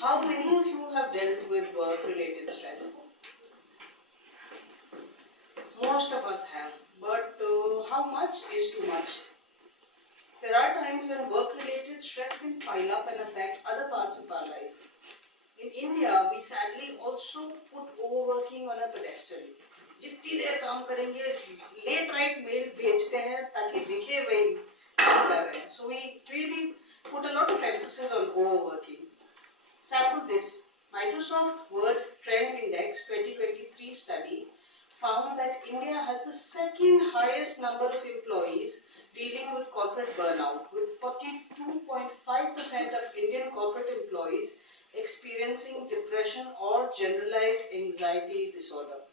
How many of you have dealt with work-related stress? Most of us have, but how much is too much? There are times when work-related stress can pile up and affect other parts of our life. In India, we sadly also put overworking on a pedestal. जितनी देर काम करेंगे, late night mail भेजते हैं ताकि दिखे वही काम कर रहे हैं. So we really put a lot of emphasis on overworking. Sample this. Microsoft Word Trend Index 2023 study found that India has the second highest number of employees dealing with corporate burnout, with 42.5% of Indian corporate employees experiencing depression or generalized anxiety disorder.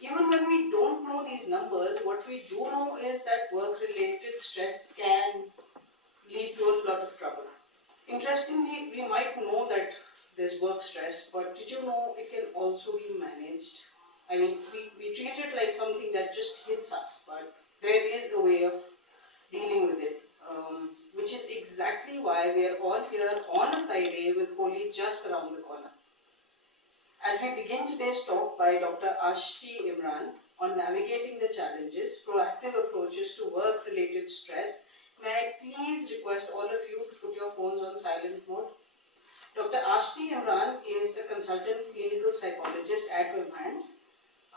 Even when we don't know these numbers, what we do know is that work-related stress can lead to a lot of trouble. Interestingly, we might know that there's work stress, but did you know it can also be managed? I mean, we treat it like something that just hits us, but there is a way of dealing with it, which is exactly why we are all here on a Friday with Holi just around the corner. As we begin today's talk by Dr. IHC Imran on navigating the challenges, proactive approaches to work-related stress, may I please request all of you to put your phones on silent mode. Dr. IHC Imran is a consultant clinical psychologist at VIMHANS.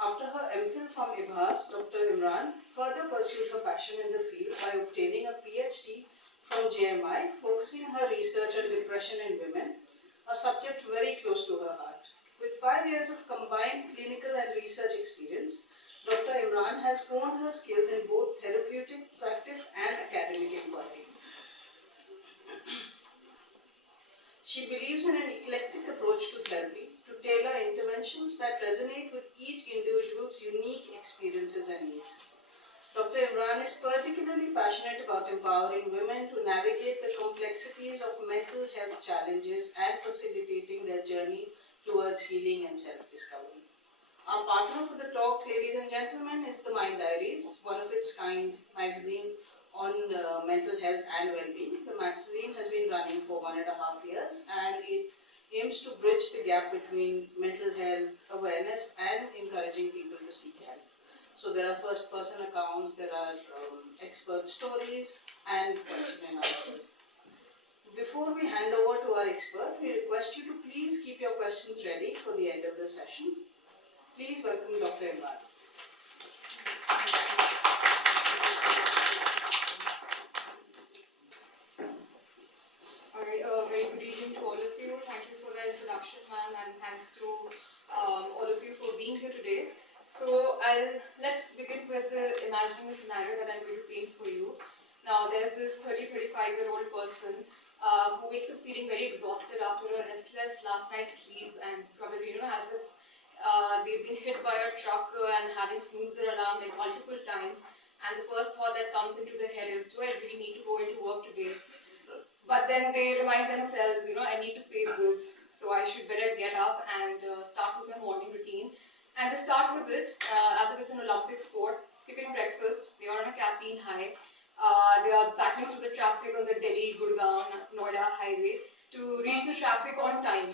After her MPhil from IBHAS, Dr. Imran further pursued her passion in the field by obtaining a PhD from JMI, focusing her research on depression in women, a subject very close to her heart. With 5 years of combined clinical and research experience, Dr. Imran has honed her skills in both therapeutic practice and academic inquiry. She believes in an eclectic approach to therapy to tailor interventions that resonate with each individual's unique experiences and needs. Dr. Imran is particularly passionate about empowering women to navigate the complexities of mental health challenges and facilitating their journey towards healing and self-discovery. Our partner for the talk, ladies and gentlemen, is the Mind Diaries, one of its kind magazine on mental health and well-being. The magazine has been running for 1.5 years and it aims to bridge the gap between mental health awareness and encouraging people to seek help. So there are first-person accounts, there are expert stories and question and answers. Before we hand over to our expert, we request you to please keep your questions ready for the end of the session. Please welcome Dr. Imran. Alright, very good evening to all of you. Thank you for that introduction, ma'am, and thanks to all of you for being here today. So let's begin with imagining a scenario that I'm going to paint for you. Now, there's this 35-year-old person who wakes up feeling very exhausted after a restless last night's sleep and probably, as if they've been hit by a truck and having snoozed their alarm like multiple times. And the first thought that comes into their head is, do I really need to go into work today? But then they remind themselves, I need to pay bills, so I should better get up and start with my morning routine. And they start with it as if it's an Olympic sport, skipping breakfast. They are on a caffeine high. They are battling through the traffic on the Delhi-Gurgaon Noida highway to reach the traffic on time.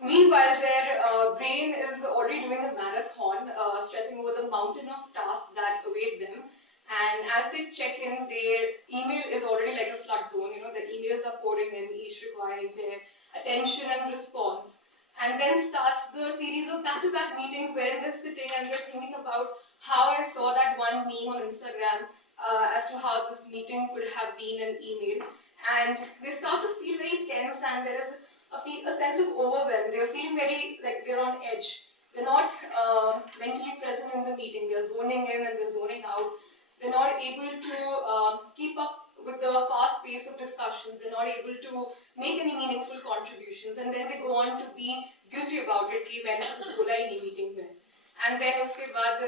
Meanwhile, their brain is already doing a marathon, stressing over the mountain of tasks that await them. And as they check in, their email is already like a flood zone. The emails are pouring in, each requiring their attention and response. And then starts the series of back-to-back meetings wherein they're sitting and they're thinking about how I saw that one meme on Instagram as to how this meeting could have been an email. And they start to feel very tense and there is a sense of overwhelm. They're feeling very like they're on edge. They're not mentally present in the meeting. They're zoning in and they're zoning out. They're not able to keep up with the fast pace of discussions. They're not able to make any meaningful contributions. And then they go on to be guilty about it. कि मैंने कुछ बोला ही नहीं meeting में. And then उसके बाद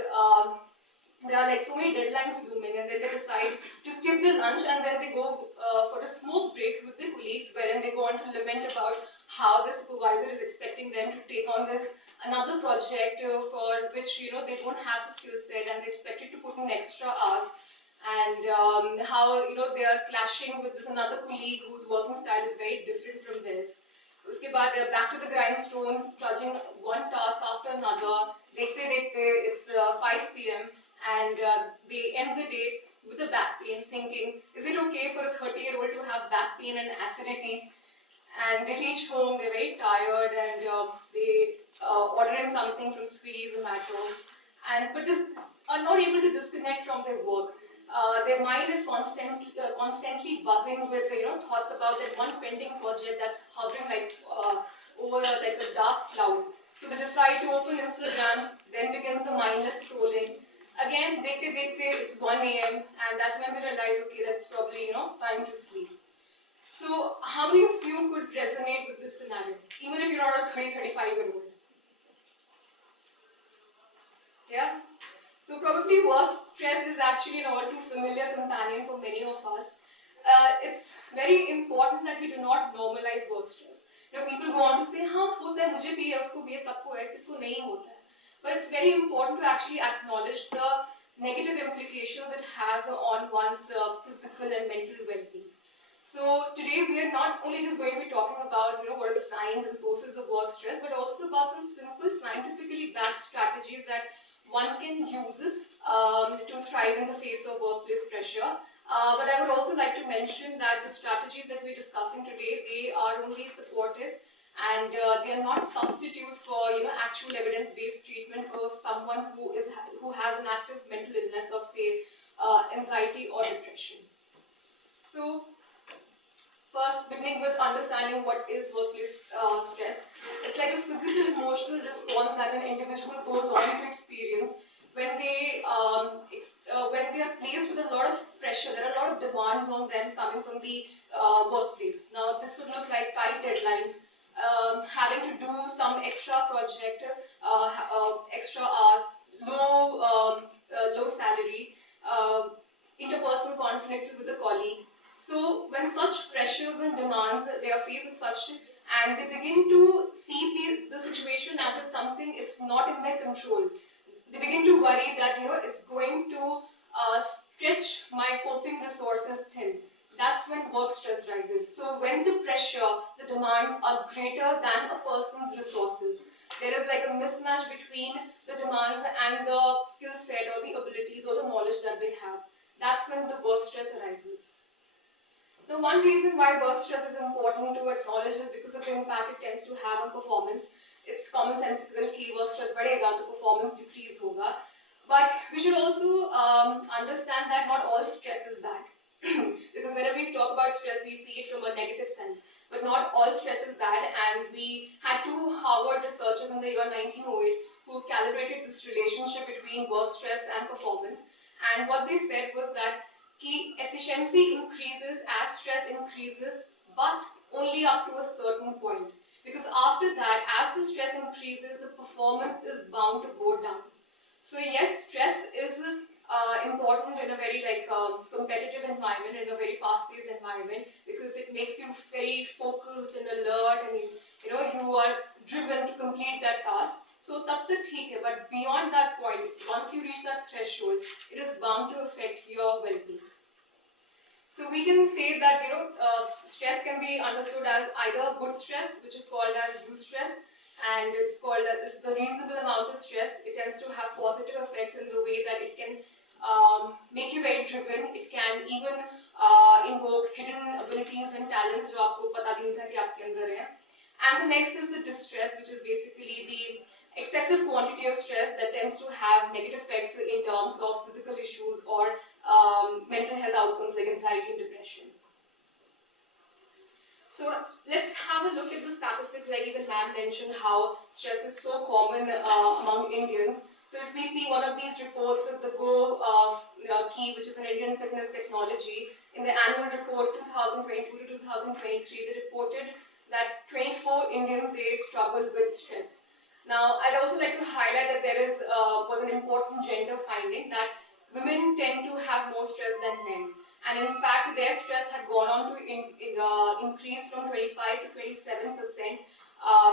there are like so many deadlines looming, and then they decide to skip the lunch and then they go for a smoke break with their colleagues, wherein they go on to lament about how the supervisor is expecting them to take on this another project for which they don't have the skill set and they're expected to put in extra hours, and how they are clashing with this another colleague whose working style is very different from theirs. उसके बाद back to the grindstone, trudging one task after another. देखते देखते it's 5 p.m. and they end the day with a back pain, thinking, is it okay for a 30-year-old to have back pain and acidity? And they reach home, they're very tired, and they order in something from Swiggy, Zomato, but are not able to disconnect from their work. Their mind is constantly buzzing with thoughts about that one pending project that's hovering over like a dark cloud. So they decide to open Instagram, then begins the mindless scrolling. Again, it's 1 a.m. and that's when they realize, okay, that's probably time to sleep. So how many of you could resonate with this scenario, even if you're not a 35-year-old? Yeah? So probably work stress is actually an all too familiar companion for many of us. It's very important that we do not normalize work stress. People go on to say, हाँ होता है, मुझे भी है, उसको भी है, सबको है, किसको नहीं होता है. But it's very important to actually acknowledge the negative implications it has on one's physical and mental well-being. So today we are not only just going to be talking about what are the signs and sources of work stress, but also about some simple scientifically backed strategies that one can use to thrive in the face of workplace pressure. But I would also like to mention that the strategies that we're discussing today, they are only supportive and they are not substitutes for actual evidence-based treatment for someone who has an active mental illness of say anxiety or depression. So first, beginning with understanding what is workplace stress. It's like a physical, emotional response that an individual goes on to experience when they are placed with a lot of pressure. There are a lot of demands on them coming from the workplace. Now, this could look like tight deadlines, having to do some extra project, extra hours, low salary, interpersonal conflicts with a colleague. So when such pressures and demands, they are faced with such, and they begin to see the situation as if something it's not in their control. They begin to worry that it's going to stretch my coping resources thin. That's when work stress rises. So when the pressure, the demands are greater than a person's resources, there is like a mismatch between the demands and the skill set or the abilities or the knowledge that they have. That's when the work stress arises. The one reason why work stress is important to acknowledge is because of the impact it tends to have on performance. It's commonsensical कि work stress बढ़ेगा तो performance decrease होगा. But we should also understand that not all stress is bad. Because whenever we talk about stress, we see it from a negative sense. But not all stress is bad, and we had two Harvard researchers in the year 1908 who calibrated this relationship between work stress and performance. And what they said was that efficiency increases as stress increases, but only up to a certain point. Because after that, as the stress increases, the performance is bound to go down. So yes, stress is important in a very competitive environment, in a very fast-paced environment, because it makes you very focused and alert, and you are driven to complete that task. So tab tak theek hai, but beyond that point, once you reach that threshold, it is bound to affect your well-being. So we can say that stress can be understood as either good stress, which is called as eustress, and it's called as the reasonable amount of stress. It tends to have positive effects in the way that it can make you very driven. It can even invoke hidden abilities and talents जो आपको पता भी नहीं था कि आपके अंदर है. And the next is the distress, which is basically the excessive quantity of stress that tends to have negative effects in terms of physical issues or mental health outcomes like anxiety and depression. So let's have a look at the statistics, like even ma'am mentioned how stress is so common among Indians. So if we see one of these reports with the Go Key, which is an Indian fitness technology, in the annual report 2022 to 2023, they reported that 24 Indians, they struggle with stress. Now, I'd also like to highlight that there was an important gender finding that women tend to have more stress than men. And in fact, their stress had gone on to increase from 25 to 27%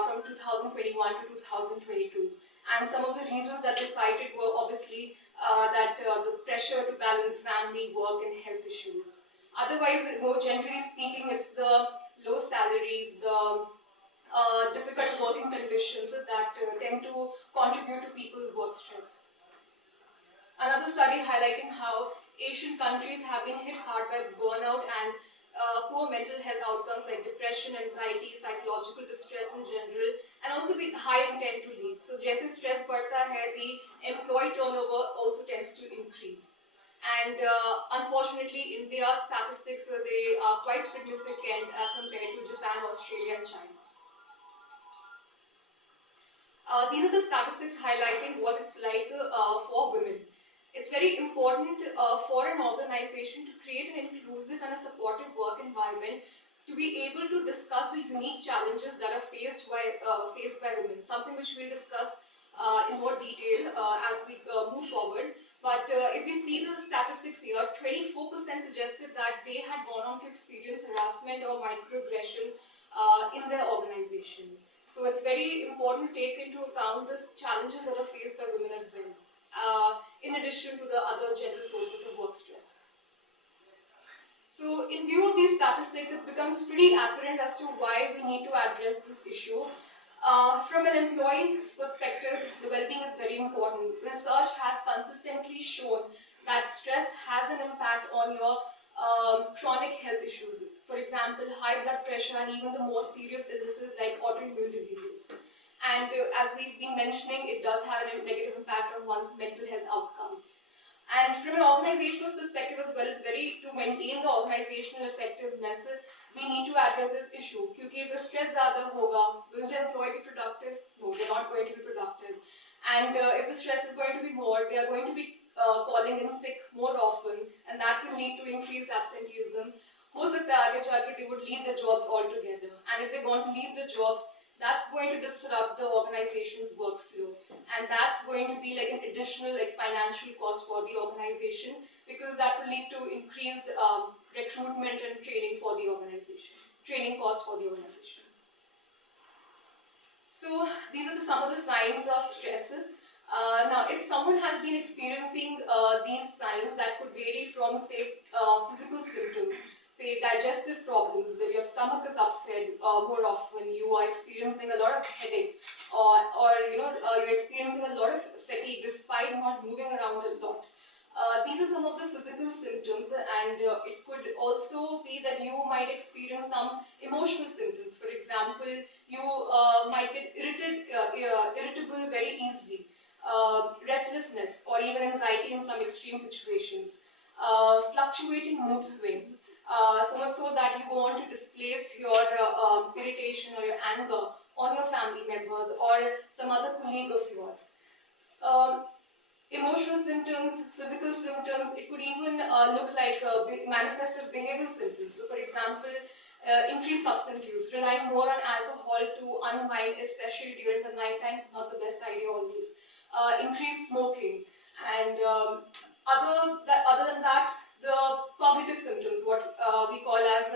from 2021 to 2022. And some of the reasons that they cited were obviously that the pressure to balance family, work, and health issues. Otherwise, more generally speaking, it's the low salaries, the difficult working conditions that tend to contribute to people's work stress. Another study highlighting how Asian countries have been hit hard by burnout and poor mental health outcomes like depression, anxiety, psychological distress in general, and also the high intent to leave. So, जैसे stress बढ़ता है, the employee turnover also tends to increase. And unfortunately, India's statistics they are quite significant as compared to Japan, Australia, and China. These are the statistics highlighting what it's like for women. It's very important for an organization to create an inclusive and a supportive work environment to be able to discuss the unique challenges that are faced by women, something which we'll discuss in more detail as we move forward. But if we see the statistics here, 24% suggested that they had gone on to experience harassment or microaggression in their organization. So it's very important to take into account the challenges that are faced by women as well, in addition to the other general sources of work stress. So in view of these statistics, it becomes pretty apparent as to why we need to address this issue. From an employee's perspective, the well-being is very important. Research has consistently shown that stress has an impact on your chronic health issues. For example, high blood pressure and even the more serious illnesses like autoimmune diseases. And as we've been mentioning, it does have a negative impact on one's mental health outcomes. And from an organizational perspective as well, it's to maintain the organizational effectiveness, we need to address this issue. Because if the stress zyada hoga, will the employee be productive? No, they're not going to be productive. And if the stress is going to be more, they are going to be calling in sick more often, and that will lead to increased absenteeism. Ho sakta hai aage jaake they would leave the jobs altogether. And if they're going to leave the jobs, that's going to disrupt the organization's workflow, and that's going to be like an additional financial cost for the organization, because that will lead to increased recruitment and training for the organization, training cost for the organization. So these are some of the signs of stress. Now, if someone has been experiencing these signs, that could vary from say physical symptoms. Say digestive problems, that your stomach is upset more often, you are experiencing a lot of headache, or you're experiencing a lot of fatigue despite not moving around a lot. These are some of the physical symptoms, and it could also be that you might experience some emotional symptoms. For example, you might get irritable very easily, restlessness, or even anxiety in some extreme situations, fluctuating mood swings. So much so that you go on to displace your irritation or your anger on your family members or some other colleague of yours. Emotional symptoms, physical symptoms, it could even look like manifest as behavioral symptoms. So for example, increased substance use, relying more on alcohol to unwind, especially during the night time, not the best idea always. Increased smoking, and other than that, the cognitive symptoms, what we call as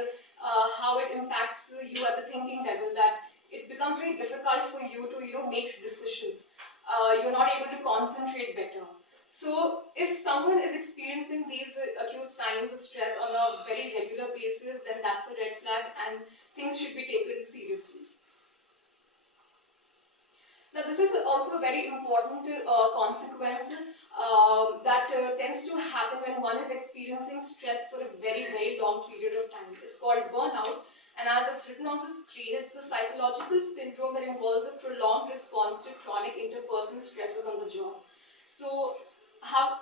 how it impacts you at the thinking level, that it becomes very difficult for you to make decisions. You're not able to concentrate better. So if someone is experiencing these acute signs of stress on a very regular basis, then that's a red flag and things should be taken seriously. Now this is also a very important consequence that tends to happen when one is experiencing stress for a very, very long period of time. It's called burnout, and as it's written on the screen, it's a psychological syndrome that involves a prolonged response to chronic interpersonal stresses on the job. So how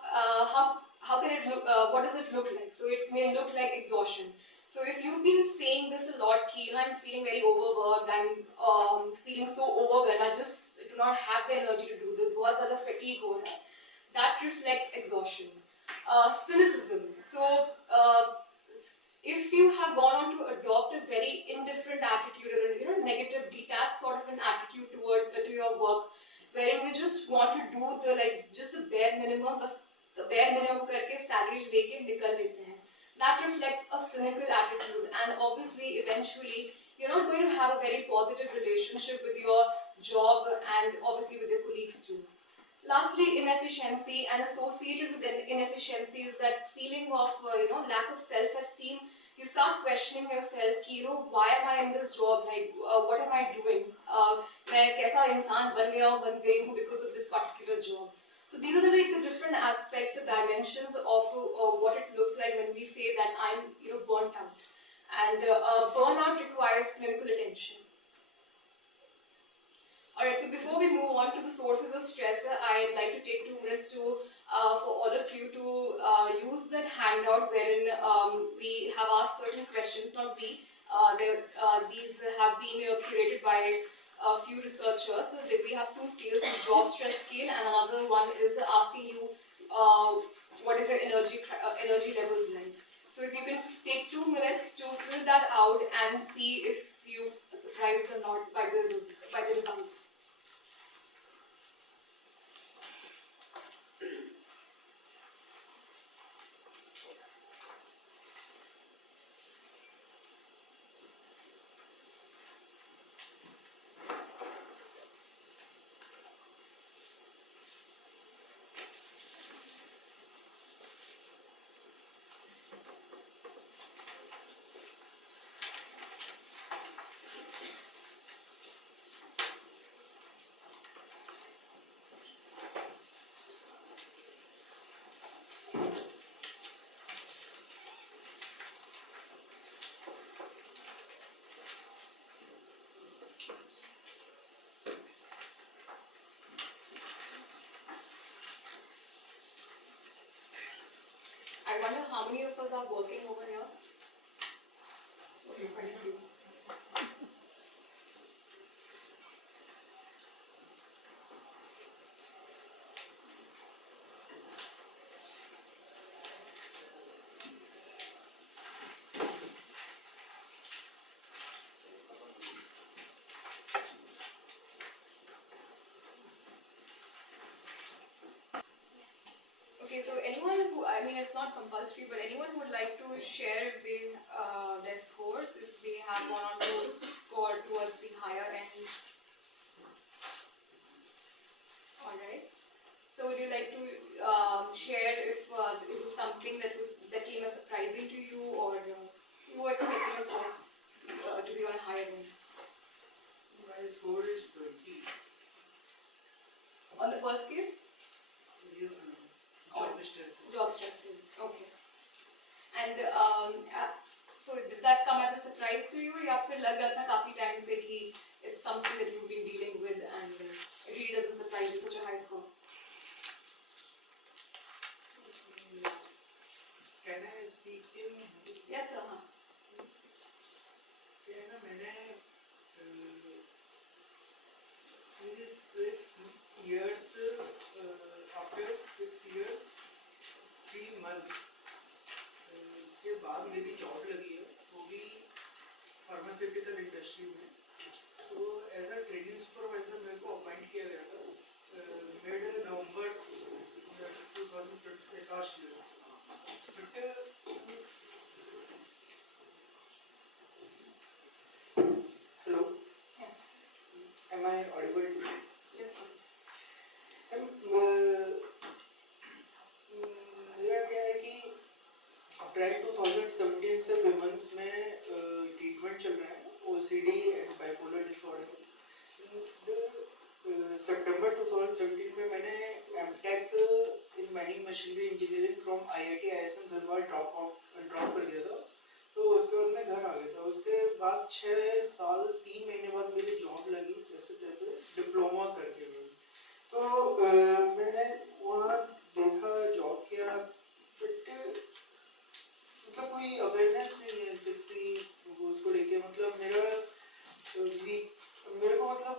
can it look, what does it look like? So it may look like exhaustion. So if you've been saying this a lot, I'm feeling very overworked, I'm feeling so overwhelmed, I just do not have the energy to do this, बहुत ज़्यादा fatigue हो रहा है, that reflects exhaustion. Cynicism. So if you have gone on to adopt a very indifferent attitude or a negative, detached sort of an attitude toward to your work, wherein you just want to do just the bare minimum, बस the bare minimum करके salary लेके निकल लेते हैं. That reflects a cynical attitude, and obviously eventually you're not going to have a very positive relationship with your job and obviously with your colleagues too. Lastly, inefficiency, and associated with inefficiency is that feeling of lack of self-esteem you start questioning yourself कि why am I in this job, like what am I doing, मैं कैसा इंसान बन गया हूँ बन गई हूँ because of this particular job. So these are the different aspects, the dimensions of what it looks like when we say that I'm burnt out. And burnout requires clinical attention. Alright, so before we move on to the sources of stress, I'd like to take 2 minutes to for all of you to use that handout wherein we have asked certain questions. Not we, these have been curated by a few researchers. We have 2 scales, the job stress scale, and another one is asking you what is your energy levels like. So if you can take 2 minutes to fill that out and see if you're surprised or not by the results. I wonder how many of us are working over here? Okay, quite a few. Okay, so anyone who, I mean it's not compulsory, but anyone who would like to share if they, their scores, if they have one or two score towards the higher end. Alright. So would you like to share if it was something that came as surprising to you, or you were expecting a scores to be on a higher end? My score is 20. On the first scale? Yes, ma'am. Job stress. Job stress scale. Okay. And so did that come as a surprise to you, या फिर लग रहा था काफी time से कि it's something that you've been dealing with and it really doesn't surprise you, such a high score? Can I speak in Hindi? Yes, sir. हाँ. क्या है ना, मैंने in 6 years, after 6 years, 3 months के बाद मेरी जॉब लगी है, वो भी फार्मास्यूटिकल इंडस्ट्री में. तो एज अ ट्रेनिंग सुपरवाइजर मेरे को अपॉइंट किया गया था mid November 2020 last year. Hello. Yeah. Am I audible to you? Yes, sir. मेरा क्या है कि अप्रैल 2017 से विमन्स में ट्रीटमेंट चल रहा है, OCD एंड बाइपोलर डिसऑर्डर. सितंबर 2017 में मैंने MTech in mining machinery engineering from IIT ISM Dhanbad drop कर दिया था. तो उसके बाद मैं घर आ गया था. उसके बाद 6 साल 3 महीने बाद मेरी जॉब लगी जैसे तैसे डिप्लोमा करके हुई. तो मैंने वहाँ देखा, जॉब किया, बट मतलब कोई अवेयरनेस नहीं है किसी उसको लेके. मतलब मेरे को मतलब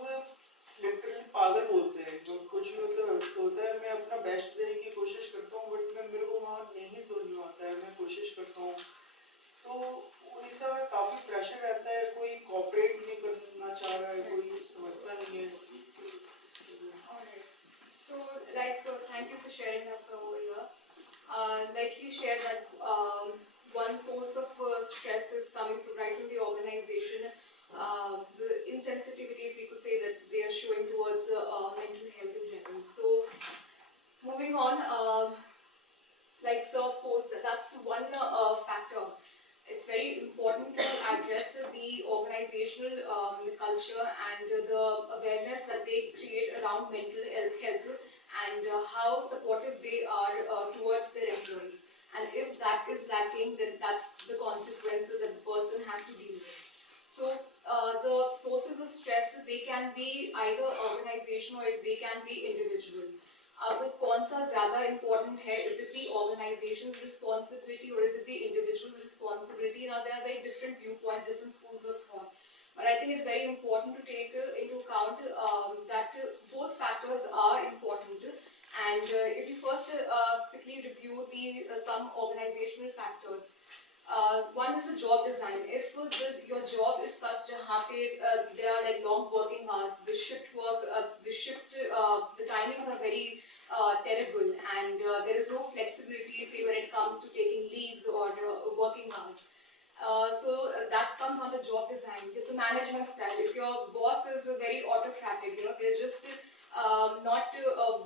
लिटरली पागल बोलते हैं. कुछ भी मतलब होता है, मैं अपना बेस्ट देने की कोशिश करता हूँ, बट मेरे को वहाँ नहीं समझ में आता है. मैं कोशिश करता हूँ, तो इस समय काफ़ी प्रेशर रहता है. कोई कोऑपरेट नहीं करना चाह रहा है, कोई समझता नहीं है. So, thank you for sharing that over here. Like you shared that one source of stress is coming right from the organization. The insensitivity, if we could say, that they are showing towards mental health in general. So, moving on, so of course that's one factor. It's very important to address the organizational culture and the awareness that they create around mental health and how supportive they are towards their employees. And if that is lacking, then that's the consequences that the person has to deal with. So the sources of stress, they can be either organizational or they can be individual. अब कौन सा ज़्यादा important है? Is it the organization's responsibility or is it the individual's responsibility? Now there are very different viewpoints, different schools of thought. But I think it's very important to take into account that both factors are important. And if you first quickly review the some organizational factors. One is the job design. If your job is such jahan pe there are like long working hours, the shift work, the timings are very terrible, and there is no flexibility, say when it comes to taking leaves or working hours. So that comes under job design. The management style. If your boss is very autocratic, they're just not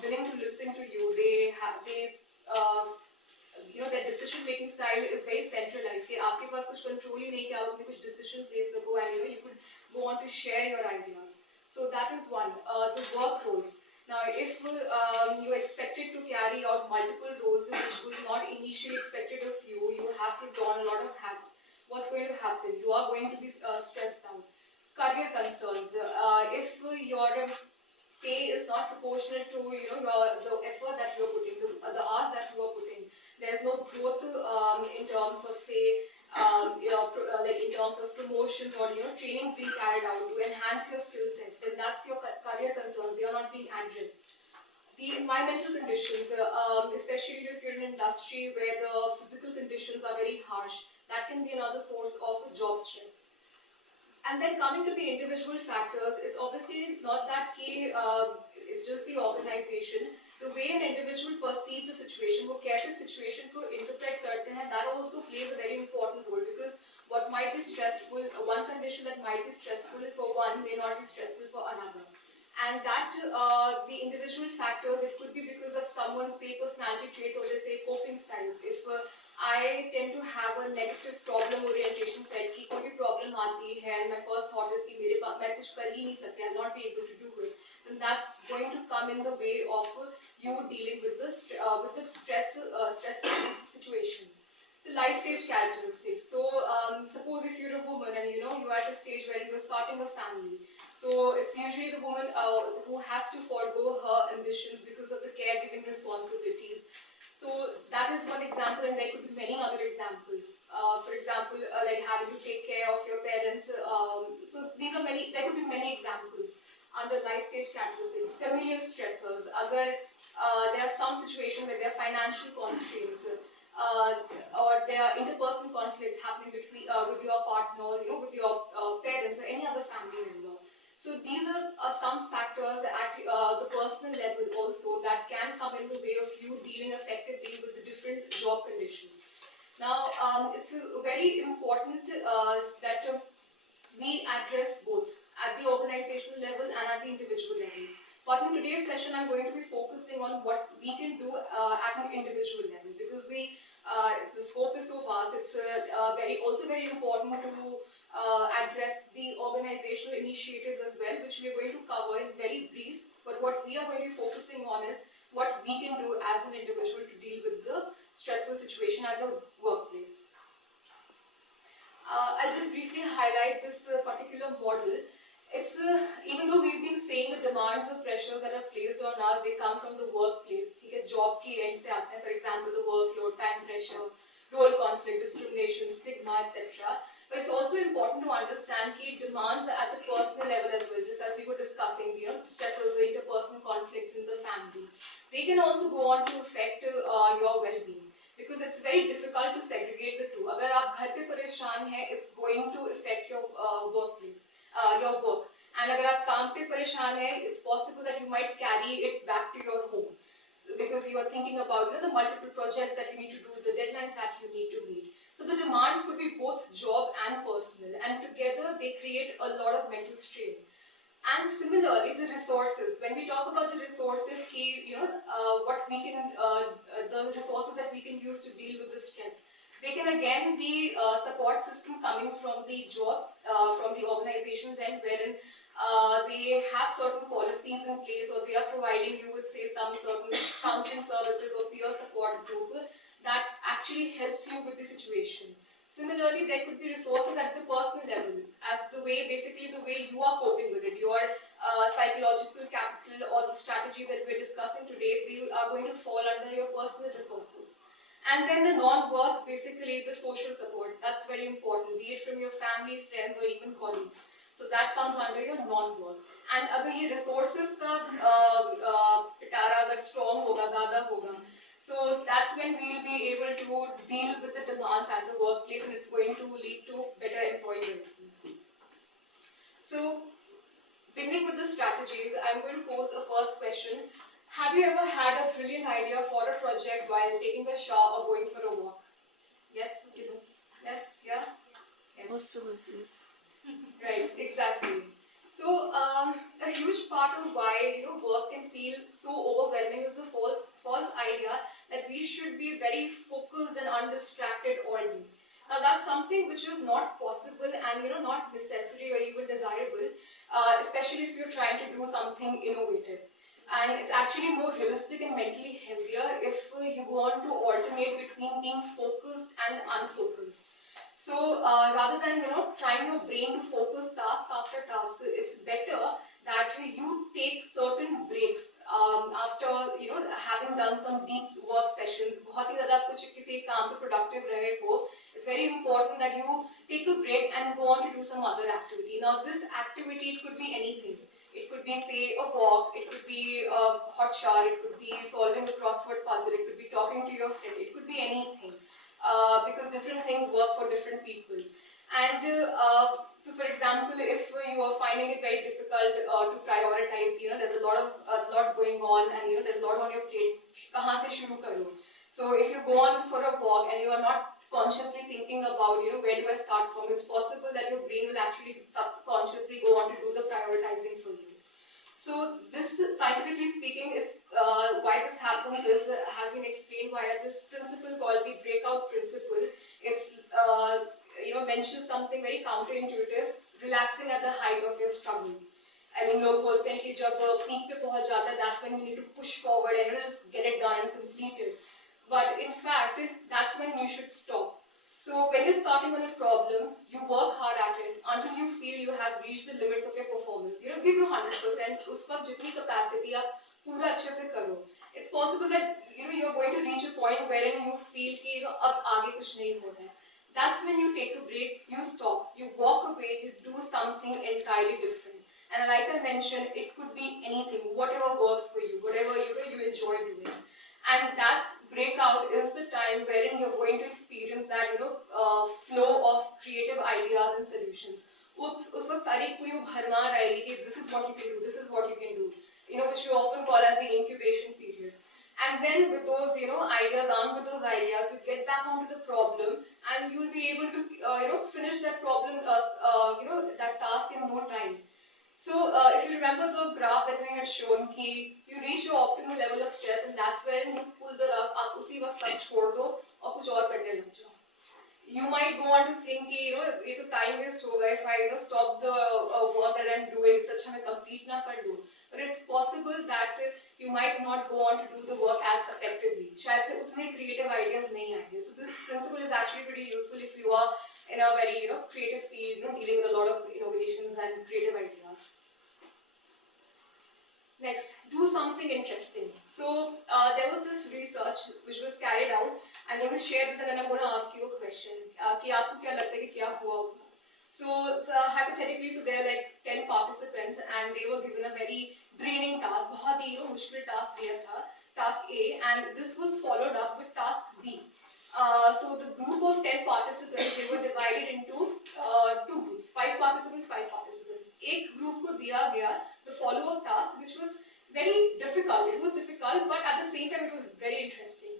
willing to listen to you. Their decision making style is very centralized. कि आपके पास कुछ control ही नहीं कि आप अपने कुछ decisions ले सको and you could go on to share your ideas. So that is one. The work roles. Now, if you are expected to carry out multiple roles which was not initially expected of you, you have to don a lot of hats. What's going to happen? You are going to be stressed out. Career concerns. If your pay is not proportional to the effort that you are putting, the hours that you are putting. There's no growth in terms of say like in terms of promotions or trainings being carried out to enhance your skill set. Then that's your career concerns. They are not being addressed. The environmental conditions, especially if you're in an industry where the physical conditions are very harsh, that can be another source of job stress. And then coming to the individual factors, it's obviously not that key, it's just the organization. The way an individual perceives a situation, वो कैसे situation को interpret करते हैं, that also plays a very important role, because what might be stressful, one condition that might be stressful for one may not be stressful for another. And that the individual factors, it could be because of someone's say personality traits or they say coping styles. If I tend to have a negative problem orientation set कि कोई भी problem आती है and my first thought is कि मेरे पास मैं कुछ कर ही नहीं सकती, I'll not be able to do it, then that's going to come in the way of you dealing with the stressful situation. The life stage characteristics. So suppose if you're a woman and you're at a stage where you're starting a family. So it's usually the woman who has to forego her ambitions because of the caregiving responsibilities. So that is one example, and there could be many other examples. For example, like having to take care of your parents. So these are many. There could be many examples under life stage characteristics. Familiar stressors. Agar there are some situations where there are financial constraints. Or there are interpersonal conflicts happening between with your partner, with your parents or any other family member. So these are some factors at the personal level also that can come in the way of you dealing effectively with the different job conditions. Now, it's very important that we address both at the organizational level and at the individual level. But in today's session, I'm going to be focusing on what we can do at an individual level, because the scope is so vast. It's also very important to address the organizational initiatives as well, which we are going to cover in very brief. But what we are going to be focusing on is what we can do as an individual to deal with the stressful situation at the workplace. I'll just briefly highlight this particular model. It's even though we've been saying the demands or pressures that are placed on us, they come from the workplace. ठीक है, job की end से आते हैं. For example, the workload, time pressure, role conflict, discrimination, stigma, etc. But it's also important to understand that demands at the personal level as well, just as we were discussing, stresses, the interpersonal conflicts in the family. They can also go on to affect your well-being, because it's very difficult to segregate the two. अगर आप घर पे परेशान हैं, it's going to affect your workplace, your work. And अगर आप काम पे परेशान हैं, it's possible that you might carry it back to your home. So, because you are thinking about the multiple projects that you need to do, the deadlines that you need to meet. So the demands could be both job and personal, and together they create a lot of mental strain. And similarly, the resources. When we talk about the resources, what we can, the resources that we can use to deal with the stress, They can again be support system coming from the job, from the organizations end, wherein they have certain policies in place, or they are providing you with, say, some certain counseling services or peer support group that actually helps you with the situation. Similarly, there could be resources at the personal level, as basically the way you are coping with it, your psychological capital or the strategies that we're discussing today, they are going to fall under your personal resources. And then the non-work, basically the social support, that's very important, be it from your family, friends, or even colleagues. So that comes under your non-work. And अगर ये resources का पिटारा अगर strong होगा, ज़्यादा होगा, so that's when we'll be able to deal with the demands at the workplace, and it's going to lead to better employability. So, beginning with the strategies, I'm going to pose a first question. Have you ever had a brilliant idea for a project while taking a shower or going for a walk? Yes? Yes. Yes? Yeah? Yes. Most of us, yes. Right, exactly. So, a huge part of why work can feel so overwhelming is the false idea that we should be very focused and undistracted all day. Now, that's something which is not possible and not necessary or even desirable, especially if you're trying to do something innovative. And it's actually more realistic and mentally healthier if you want to alternate between being focused and unfocused. So rather than trying your brain to focus task after task, it's better that you take certain breaks after having done some deep work sessions. बहुत ही ज़्यादा कुछ किसी काम पे productive रहे हो, it's very important that you take a break and go on to do some other activity. Now this activity, it could be anything. It could be, say, a walk, it could be a hot shower, it could be solving a crossword puzzle, it could be talking to your friend, it could be anything. Because different things work for different people. And so, for example, if you are finding it very difficult to prioritize, there's a lot going on, and there's a lot on your plate. कहाँ से शुरू करूँ? So, if you go on for a walk and you are not consciously thinking about where do I start from, it's possible that your brain will actually subconsciously go on to do the prioritizing for you. So this, scientifically speaking, it's why this happens is has been explained via this principle called the breakout principle. It's mentions something very counterintuitive: relaxing at the height of your struggle. I mean, लोग बोलते हैं कि जब peak पे पहुंच जाता है, that's when you need to push forward and just get it done and complete it. But in fact, that's when you should stop. So when you're starting on a problem, you work hard at it until you feel you have reached the limits of your performance. Give your 100%. उस वक्त जितनी capacity आप पूरा अच्छे से करो. It's possible that you're going to reach a point wherein you feel कि अब आगे कुछ नहीं हो रहा है. That's when you take a break, you stop, you walk away, you do something entirely different. And like I mentioned, it could be anything, whatever works for you, whatever you enjoy doing. And that breakout is the time wherein you're going to experience that flow of creative ideas and solutions. उस वक्त सारी पूरी भरमार आएगी कि this is what you can do, this is what you can do, which we often call as the incubation period. And then with those ideas, armed with those ideas, you get back onto the problem, and you'll be able to finish that problem, that task in no time. So if you remember the graph that we had shown, you reach your optimal level of stress, and that's when you pull the rug. आप उसी वक्त सब छोड़ दो और कुछ और करने लग जाओ. You might go on to think कि ये तो time waste होगा if I stop the work that I'm doing, इससे अच्छा मैं complete ना कर दूँ. But it's possible that you might not go on to do the work as effectively. शायद से उतने creative ideas नहीं आएंगे. So this principle is actually pretty useful if you are in a very creative field, dealing with a lot of innovations and creative ideas. Next, do something interesting. So there was this research which was carried out. I'm going to share this and then I'm going to ask you a question. कि आपको क्या लगता है कि क्या हुआ होगा? So hypothetically, so there are like 10 participants and they were given a very draining task. बहुत ही मुश्किल task दिया था, task A, and this was followed up with task B. So the group of 10 participants, they were divided into two groups, 5 participants, 5 participants. एक group को दिया गया the follow-up task, which was very difficult. It was difficult, but at the same time, it was very interesting.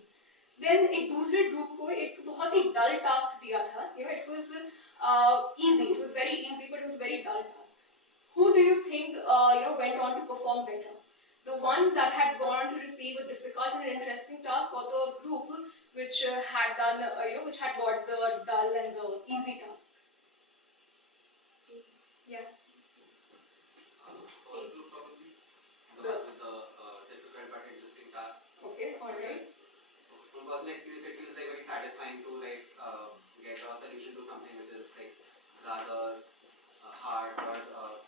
Then एक दूसरे group को एक बहुत ही dull task दिया था. It was easy. It was very easy, but it was a very dull task. Who do you think went on to perform better? The one that had gone on to receive a difficult and interesting task, or the group which had done, which had got the dull and the easy task? Yeah. First group probably the The- one with the difficult but interesting task. Okay, alright. Because from personal experience, it feels like very satisfying to like get a solution to something which is like rather hard or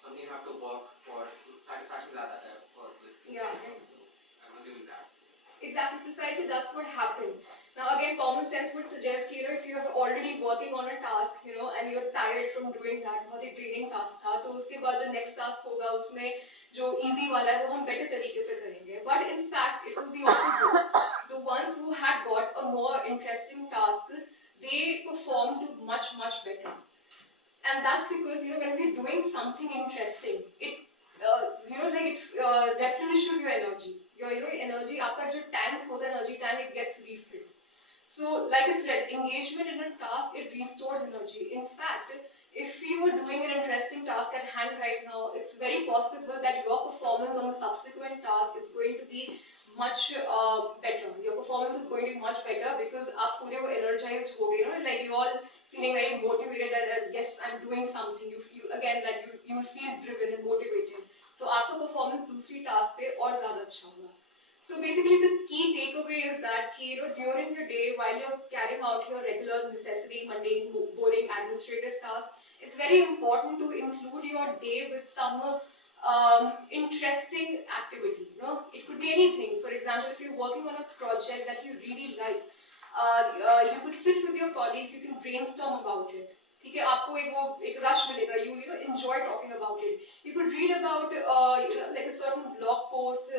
something you have to work for. Satisfaction is that personally. Yeah, right. So I'm assuming that. Exactly, precisely that's what happened. Now again, common sense would suggest कि if you are already working on a task, and you're tired from doing that, बहुत ही draining task था, तो उसके बाद जो next task होगा उसमें जो easy वाला है वो हम better तरीके से करेंगे. But in fact, it was the opposite. The ones who had got a more interesting task, they performed much better. And that's because when we're doing something interesting, it replenishes your energy. Your energy, आपका जो tank होता है energy tank, it gets refilled. So like it's said, engagement in a task, it restores energy. In fact, if you are doing an interesting task at hand right now, it's very possible that your performance on the subsequent task is going to be much better. Your performance is going to be much better because आप पूरे वो energized हो गए, like you all feeling very motivated that yes, I'm doing something. You again like you will feel driven and motivated. So आपका performance दूसरी task पे और ज़्यादा अच्छा होगा. So basically, the key takeaway is that during your day, while you're carrying out your regular, necessary, mundane, boring administrative tasks, it's very important to include your day with some interesting activity. It could be anything. For example, if you're working on a project that you really like, you could sit with your colleagues, you can brainstorm about it. ठीक है, आपको एक rush मिलेगा. You enjoy talking about it. You could read about like a certain blog post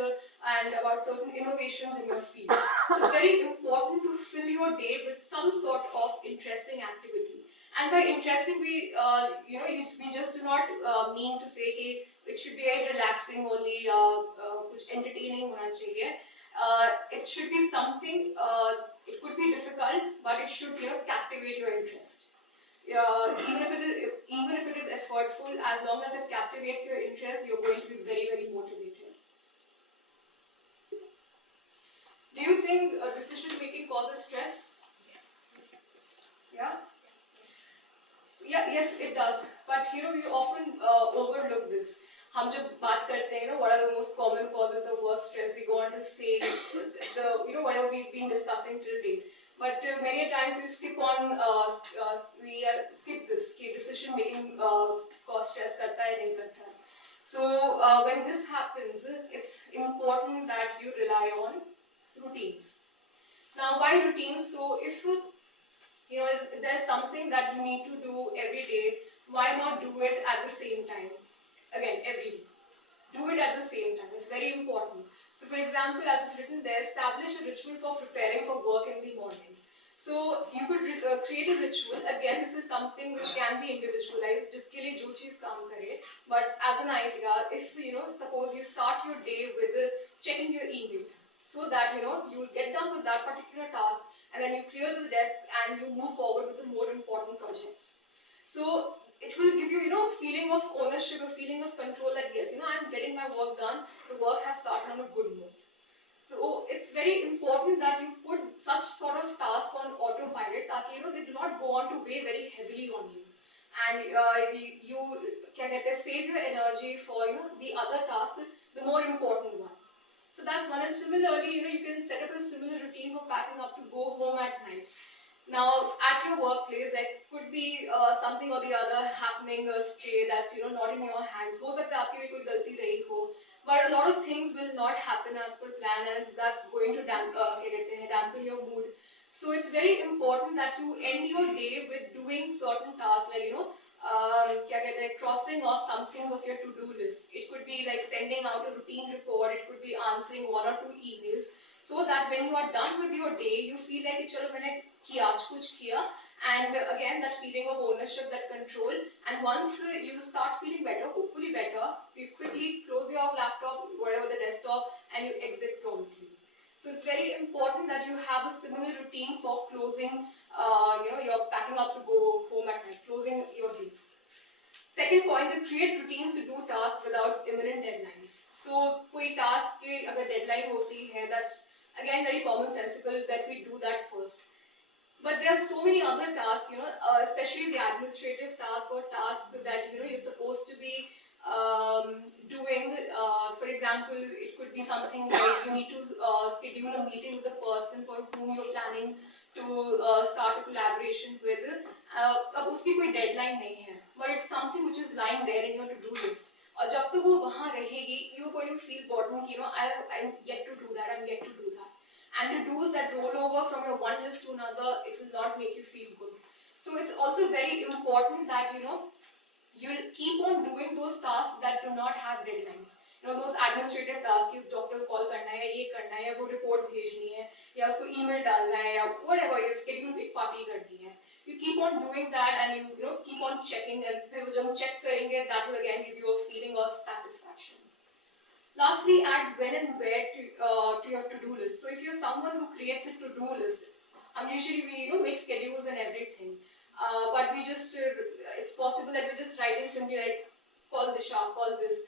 and about certain innovations in your field. So it's very important to fill your day with some sort of interesting activity. And by interesting, we just do not mean to say कि it should be very relaxing only, कुछ entertaining होना चाहिए. It should be something. It could be difficult, but it should captivate your interest. Even if it is effortful, as long as it captivates your interest, you're going to be very motivated. Do you think decision making causes stress? Yes. Yeah. So yes, it does. But we often overlook this. हम जब बात करते हैं, what are the most common causes of work stress? We go on to say the whatever we've been discussing till date. But many times we skip on skip this कि decision making cause stress करता है नहीं करता है. So when this happens, it's important that you rely on routines. Now why routines? So if if there's something that you need to do every day, why not do it at the same time? Again, every day. Do it at the same time. It's very important. So for example, as it's written there, establish a ritual for preparing for work in the morning. So you could create a ritual. Again, this is something which can be individualized, जिसके लिए जो चीज़ काम करे. But as an idea, if suppose you start your day with checking your emails, so that you will get done with that particular task, and then you clear the desks and you move forward with the more important projects. So it will give you feeling of ownership, a feeling of control that yes, I'm getting my work done. The work has started on a good note. So it's very important that you put such sort of task on autopilot, ताकि they do not go on to weigh very heavily on you, and you save your energy for the other tasks, the more important ones. So that's one. And similarly, you can set up a similar routine for packing up to go home at night. Now, at your workplace, there could be something or the other happening stray that's not in your hands. हो सकता है आपकी भी कोई गलती रही हो, but a lot of things will not happen as per plan, and that's going to dampen your mood. So it's very important that you end your day with doing certain tasks, like crossing off some things of your to-do list. It could be like sending out a routine report. It could be answering 1 or 2 emails. So that when you are done with your day, you feel like चलो मैंने किया आज कुछ किया, and again that feeling of ownership, that control. And once you start feeling better, hopefully better, you quickly close your laptop, whatever the desktop, and you exit promptly. So it's very important that you have a similar routine for closing, you're packing up to go home at night, closing your day. Second point, to create routines to do tasks without imminent deadlines. So कोई task के अगर deadline होती है, that's Again, very commonsensical that we do that first. But there are so many other tasks, especially the administrative task or task that you're supposed to be doing. For example, it could be something like you need to schedule a meeting with the person for whom you're planning to start a collaboration with. अब उसकी कोई deadline नहीं है, but it's something which is lying there in your to-do list. और जब तक वो वहाँ रहेगी, you're going to feel burdened. I'm yet to do that. I'm yet to do that. And the do's that roll over from your one list to another, it will not make you feel good. So it's also very important that you'll keep on doing those tasks that do not have deadlines. Those administrative tasks, उस doctor को call करना है, ये करना है, वो report भेजनी है, या उसको ईमेल डालना है, या whatever, your schedule एक पार्टी करनी है. You keep on doing that and you keep on checking, and फिर वो जब check करेंगे, that will again give you a feeling of satisfaction. Lastly, add when and where to your to-do list. So if you're someone who creates a to-do list, usually we make schedules and everything, but we just it's possible that we're just writing simply like call Disha, call this,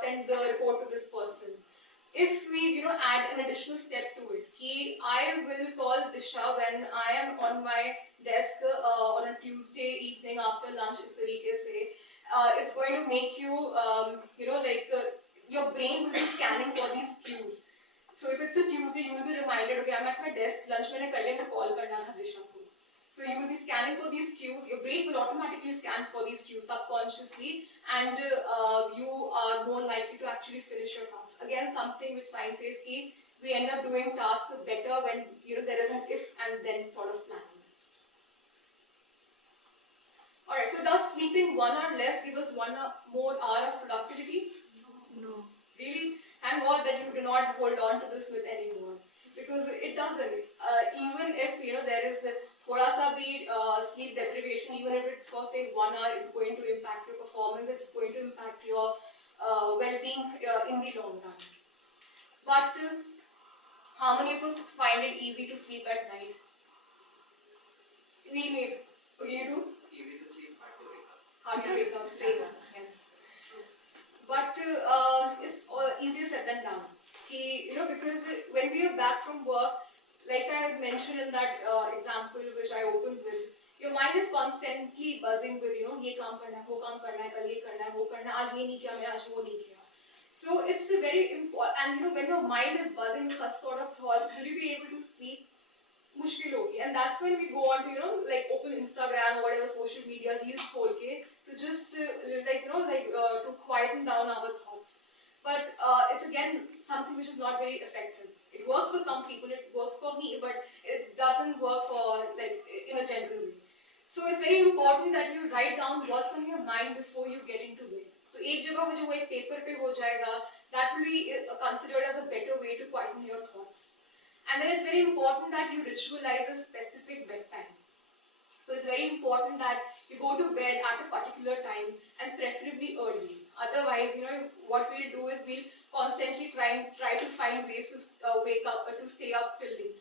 send the report to this person. If we add an additional step to it, I will call Disha when I am on my desk on a Tuesday evening after lunch. इस तरीके से it's going to make you your brain will be scanning for these cues. So if it's a Tuesday, you will be reminded, okay, I'm at my desk, lunch मैंने कर लिया, मैं call करना था दिशा को. So you will be scanning for these cues. Your brain will automatically scan for these cues subconsciously, and you are more likely to actually finish your task. Again, something which science says we end up doing tasks better when there is an if and then sort of planning. Alright, so does sleeping 1 hour less give us 1 more hour of productivity? No. Really? Thank God that you do not hold on to this myth anymore, because it doesn't. Even if there is thoda sa bhi sleep deprivation, even if it's for say 1 hour, it's going to impact your performance. It's going to impact your well-being in the long run. But how many of us find it easy to sleep at night? We may. Okay, you do? Easy to sleep, hard to wake up. Hard to wake up. Same. Yes. But it's easier said than done. Because when we are back from work, like I mentioned in that example which I opened with, your mind is constantly buzzing with ये काम करना है, वो काम करना है, कल ये करना है, वो करना है, आज ये नहीं किया, मैं आज वो नहीं किया. So it's a very important, and when your mind is buzzing with such sort of thoughts, will you be able to sleep? मुश्किल होगी. And that's when we go on to like open Instagram or whatever social media reels खोल के to just to quieten down our thoughts. But it's again something which is not very effective. It works for some people, it works for me, but it doesn't work for in a general way. So it's very important that you write down what's on your mind before you get into bed. So एक जगह वो जो एक paper पे हो जाएगा, that will be considered as a better way to quieten your thoughts. And then it's very important that you ritualize a specific bedtime. So it's very important that you go to bed at a particular time and preferably early. Otherwise, what we'll do is we'll constantly try to find ways to wake up or to stay up till late.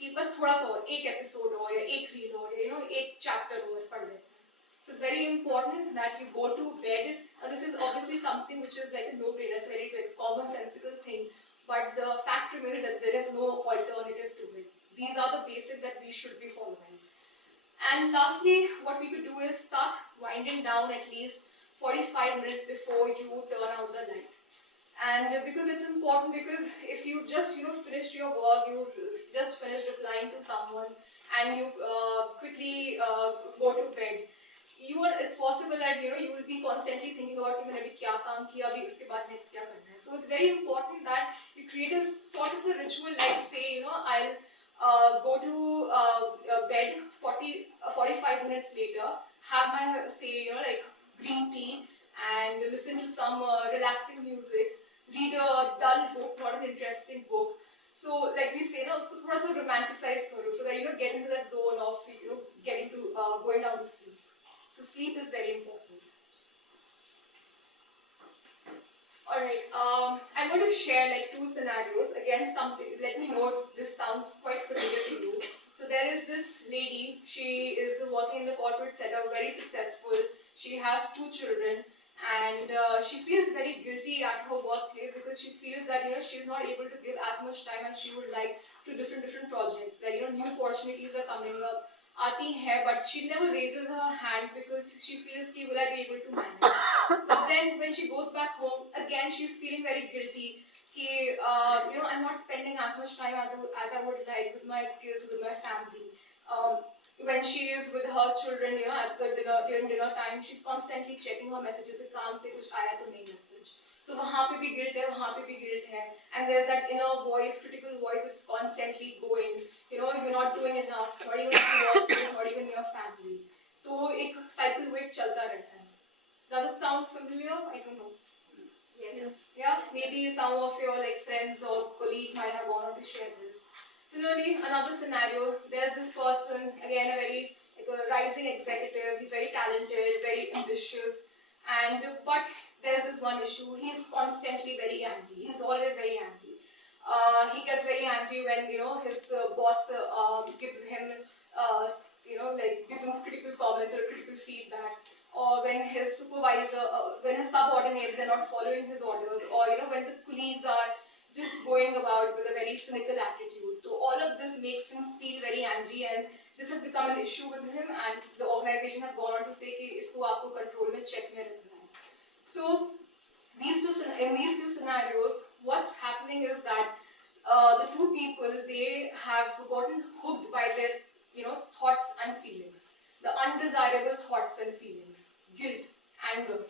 कि बस थोड़ा सा और एक episode और या एक reel और एक chapter और पढ़ लेते हैं. So it's very important that you go to bed. This is obviously something which is like a no-brainer. It's a very commonsensical thing. But the fact remains that there is no alternative to it. These are the basics that we should be following. And lastly, what we could do is start winding down at least 45 minutes before you turn out the light. And because it's important, because if you just finished your work, you just finished replying to someone, and you quickly go to bed, it's possible that you will be constantly thinking about कि मैंने अभी क्या काम किया, अभी उसके बाद next क्या करना है. So it's very important that you create a sort of a ritual, like say I'll go to bed 45 minutes later, have my say like green tea and listen to some relaxing music, read a dull book, not an interesting book. So like we say उसको थोड़ा सा romanticize करो, so that get into that zone of getting to going down to sleep. So sleep is very important. Alright, I'm going to share like 2 scenarios. Again, let me know if this sounds quite familiar to you. So there is this lady, she is working in the corporate setup, very successful. She has 2 children, and she feels very guilty at her workplace because she feels that she's not able to give as much time as she would like to different projects. Like new opportunities are coming up, आती है, but she never raises her hand because she feels कि will I be able to manage. But then when she goes back home, again she's feeling very guilty कि I'm not spending as much time as I would like with my kids, with my family. When she is with her children, at the during dinner time, she's constantly checking her messages. कि काम से कुछ आया तो नहीं message. So वहाँ पे भी guilt है, वहाँ पे भी guilt है, and there's that inner voice, critical voice, which is constantly going. You're not doing enough, not even in your workplace, not even in your family. तो एक cycle with चलता रहता है. Does it sound familiar? I don't know. Yes. Yeah, maybe some of your friends or colleagues might have gone on to share this. Similarly, another scenario, there's this person, again a very a rising executive, he's very talented, very ambitious, but there's this one issue, he's constantly very angry, he's always very angry. He gets very angry when his boss gives him gives him critical comments or critical feedback, or when his supervisor, when his subordinates are not following his orders, or when the colleagues are just going about with a very cynical attitude. So all of this makes him feel very angry, and this has become an issue with him, and the organization has gone on to say कि इसको आपको control में check में रखना है. So in these two scenarios, what's happening is that the two people, they have gotten hooked by their thoughts and feelings, the undesirable thoughts and feelings, guilt, anger.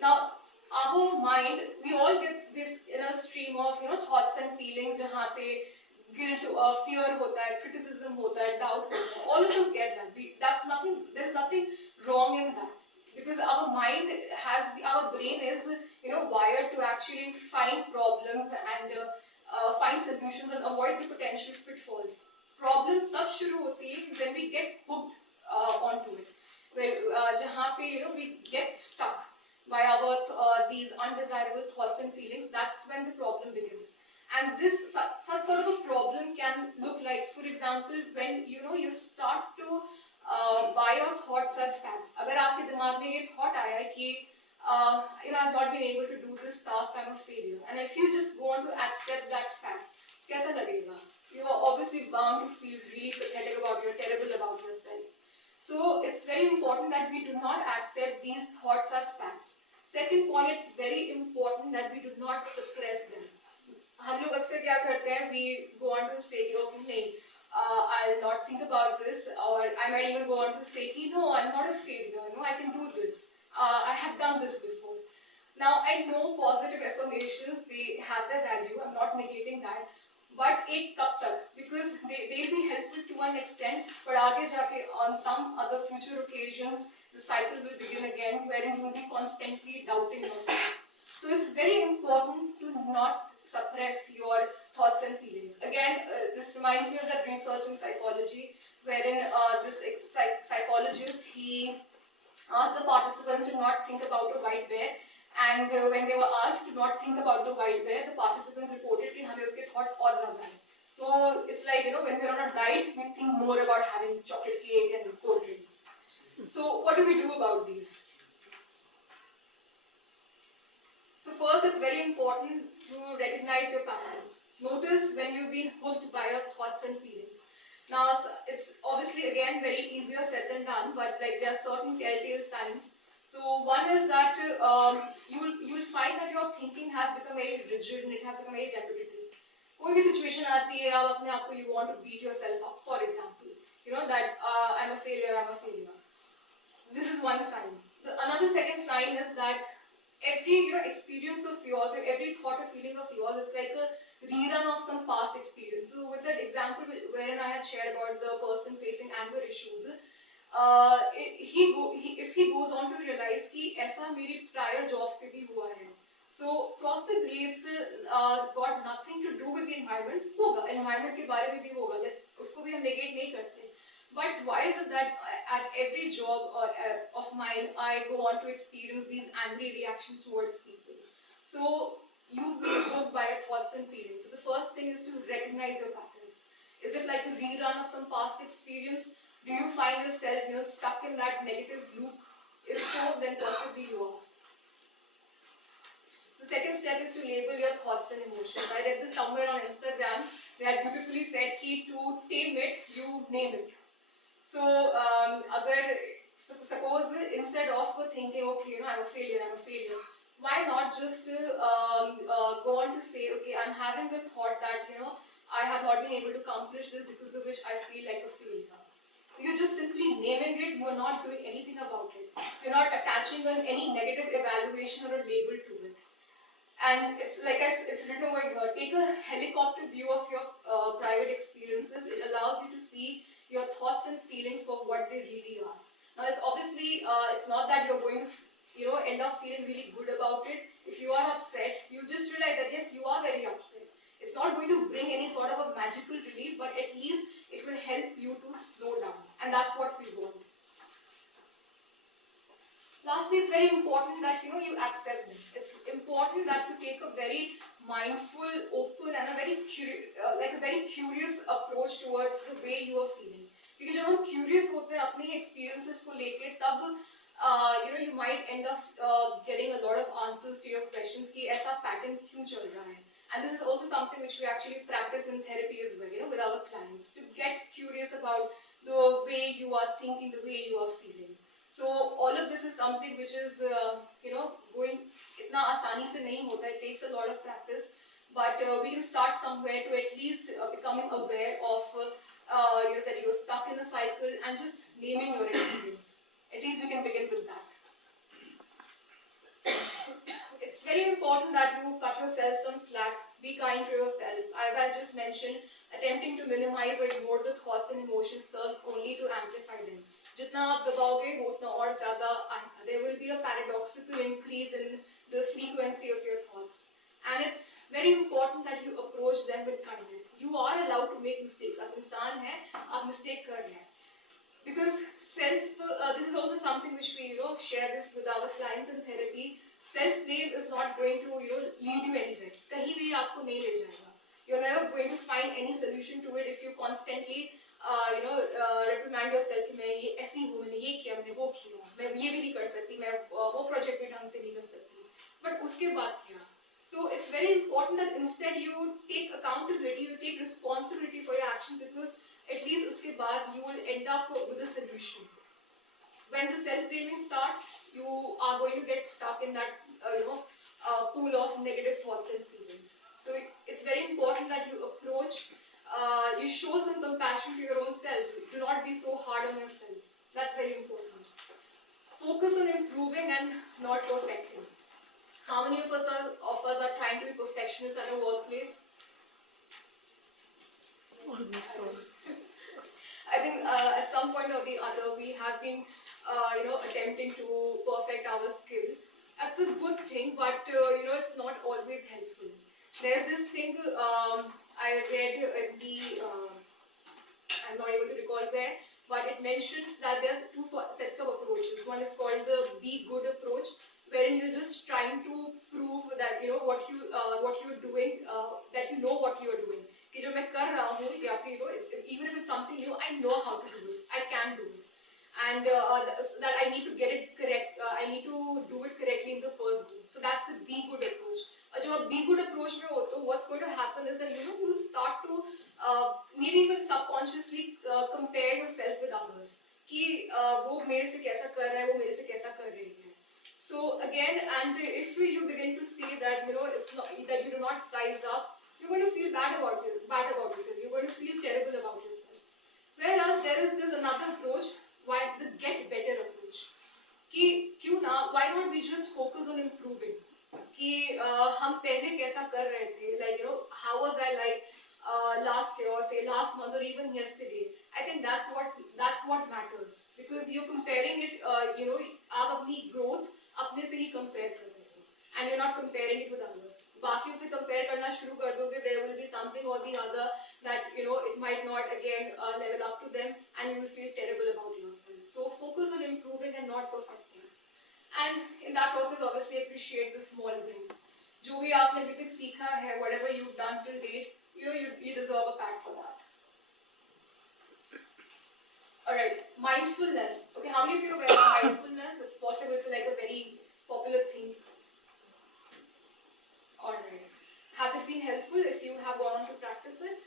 Now our mind, we all get this inner stream of thoughts and feelings जहाँ पे guilt, fear होता है, criticism होता है, doubt होता है. All of us get that. There's nothing wrong in that, because our mind our brain is wired to actually find problems and find solutions and avoid the potential pitfalls. Problem तब शुरू होती है when we get hooked onto it, where जहाँ पे we get stuck by our these undesirable thoughts and feelings. That's when the problem begins. And this such sort of a problem can look like, for example, when you start to buy your thoughts as facts. अगर आपके दिमाग में ये thought आया कि I've not been able to do this task, I'm a failure, and if you just go on to accept that fact, कैसा लगेगा? You are obviously bound to feel really pathetic terrible about yourself. So it's very important that we do not accept these thoughts as facts. Second point, it's very important that we do not suppress them. हम लोग अक्सर क्या करते हैं? We go on to say कि okay नहीं, I'll not think about this, or I might even go on to say कि no, I'm not a failure. No, I can do this. I have done this before. Now I know positive affirmations, they have their value. I'm not negating that. But एक कब तक? Because they'll be helpful to an extent, but आगे जाके on some other future occasions, the cycle will begin again, wherein you will be constantly doubting yourself. So it's very important to not suppress your thoughts and feelings. Again, this reminds me of that research in psychology, wherein this psychologist, he asked the participants to not think about a white bear, and when they were asked to not think about the white bear, the participants reported कि हमें उसके thoughts और ज़्यादा आए. So it's like when we're on a diet, we think more about having chocolate cake and cold drinks. So what do we do about these? So first, it's very important to recognize your patterns. Notice when you've been hooked by your thoughts and feelings. Now, it's obviously again very easier said than done, but there are certain telltale signs. So one is that you'll find that your thinking has become very rigid and it has become very repetitive. कोई भी situation आती है, आप अपने आप को you want to beat yourself up. For example, that I'm a failure. This is one sign. Another second sign is that every experience of yours, or every thought or feeling of yours is like a rerun of some past experience. So with that example wherein I had shared about the person facing anger issues, if he goes on to realize कि ऐसा मेरी prior jobs पे भी हुआ है, so possibly it's got nothing to do with the environment. होगा, environment के बारे में भी होगा, उसको भी हम negate नहीं करते. But why is it that at every job of mine, I go on to experience these angry reactions towards people? So you've been hooked by your thoughts and feelings. So the first thing is to recognize your patterns. Is it like a rerun of some past experience? Do you find yourself stuck in that negative loop? If so, then possibly you are. The second step is to label your thoughts and emotions. I read this somewhere on Instagram. They had beautifully said, keep to tame it, you name it. So, suppose instead of thinking, okay, I'm a failure, why not just go on to say, okay, I'm having the thought that, I have not been able to accomplish this because of which I feel like a failure. You're just simply naming it, you're not doing anything about it. You're not attaching any negative evaluation or a label to it. And it's like it's written over here, take a helicopter view of your private experiences. It allows you to see your thoughts and feelings for what they really are. Now it's obviously, it's not that you're going to end up feeling really good about it. If you are upset, you just realize that yes, you are very upset. It's not going to bring any sort of a magical relief, but at least it will help you to slow down. And that's what we want. Lastly, it's very important that you accept it. It's important that you take a very mindful, open, and a very curious approach towards the way you are feeling. Because जब हम curious होते हैं अपने experiences को लेके, तब you might end up getting a lot of answers to your questions कि ऐसा pattern क्यों चल रहा है. And this is also something which we actually practice in therapy as well, with our clients, to get curious about the way you are thinking, the way you are feeling. So all of this is something which is going इतना आसानी से नहीं होता. It takes a lot of practice, but we can start somewhere to at least becoming aware of that you're stuck in a cycle and just naming your experience. At least we can begin with that. It's very important that you cut yourself some slack. Be kind to yourself. As I just mentioned, attempting to minimize or ignore the thoughts and emotions serves only to amplify them. जितना आप दबाओगे वो उतना और ज़्यादा आएगा. There will be a paradoxical increase in the frequency of your thoughts, and it's very important that you approach them with kindness. You are allowed to make mistakes. आप इंसान हैं, आप mistake कर रहे हैं. Because this is also something which we share this with our clients in therapy. Self-blame is not going to lead you anywhere. कहीं भी आपको नहीं ले जाएगा. You're never going to find any solution to it if you constantly reprimand yourself कि मैं ये ऐसी हूँ, मैंने ये किया, मैंने वो किया, मैं ये भी नहीं कर सकती, मैं वो project भी ढंग से नहीं कर सकती. But उसके बाद क्या? So it's very important that instead you take accountability, you take responsibility for your actions, because at least उसके बाद you will end up with a solution. When the self-blaming starts, you are going to get stuck in that pool of negative thoughts and feelings. So it's very important that you approach, you show some compassion to your own self. Do not be so hard on yourself. That's very important. Focus on improving and not perfecting. How many of us are trying to be perfectionists at a workplace? I think at some point or the other we have been attempting to perfect our skill. That's a good thing, but it's not always helpful. There's this thing I read in the I'm not able to recall where, but it mentions that there's two sets of approaches. One is called the be good approach, wherein you're just trying to prove that what you're doing, that you know what you're doing. कि जो मैं कर रहा हूँ या फिर even if it's something new, I know how to do it. I can do it, and that I need to get it correct. I need to do it correctly in the first go. So that's the be good approach. और जब आप be good approach में हो तो what's going to happen is that you will start to maybe even subconsciously compare yourself with others. कि वो मेरे से कैसा कर रहा है, वो मेरे से कैसा कर रही है. So again, and if you begin to see that it's not that you do not size up, you're going to feel bad about yourself. You're going to feel terrible about yourself. Whereas there is this another approach, the get better approach. कि क्यों ना, why not we just focus on improving? कि हम पहले कैसा कर रहे थे, like how was I like last year or say last month or even yesterday. I think that's what matters, because you're comparing it. आप अपनी growth अपने से ही compare कर रहे हो, and you're not comparing it with others. बाकियों से compare करना शुरू कर दोगे, there will be something or the other that it might not again level up to them, and you will feel terrible about yourself. So focus on improving and not perfecting. And in that process, obviously appreciate the small wins. जो भी आपने अभी तक सीखा है, whatever you've done till date, you deserve a pat for that. Alright, mindfulness. Okay, how many of you are aware of mindfulness? It's possible, it's like a very popular thing. helpful if you have gone on to practice it?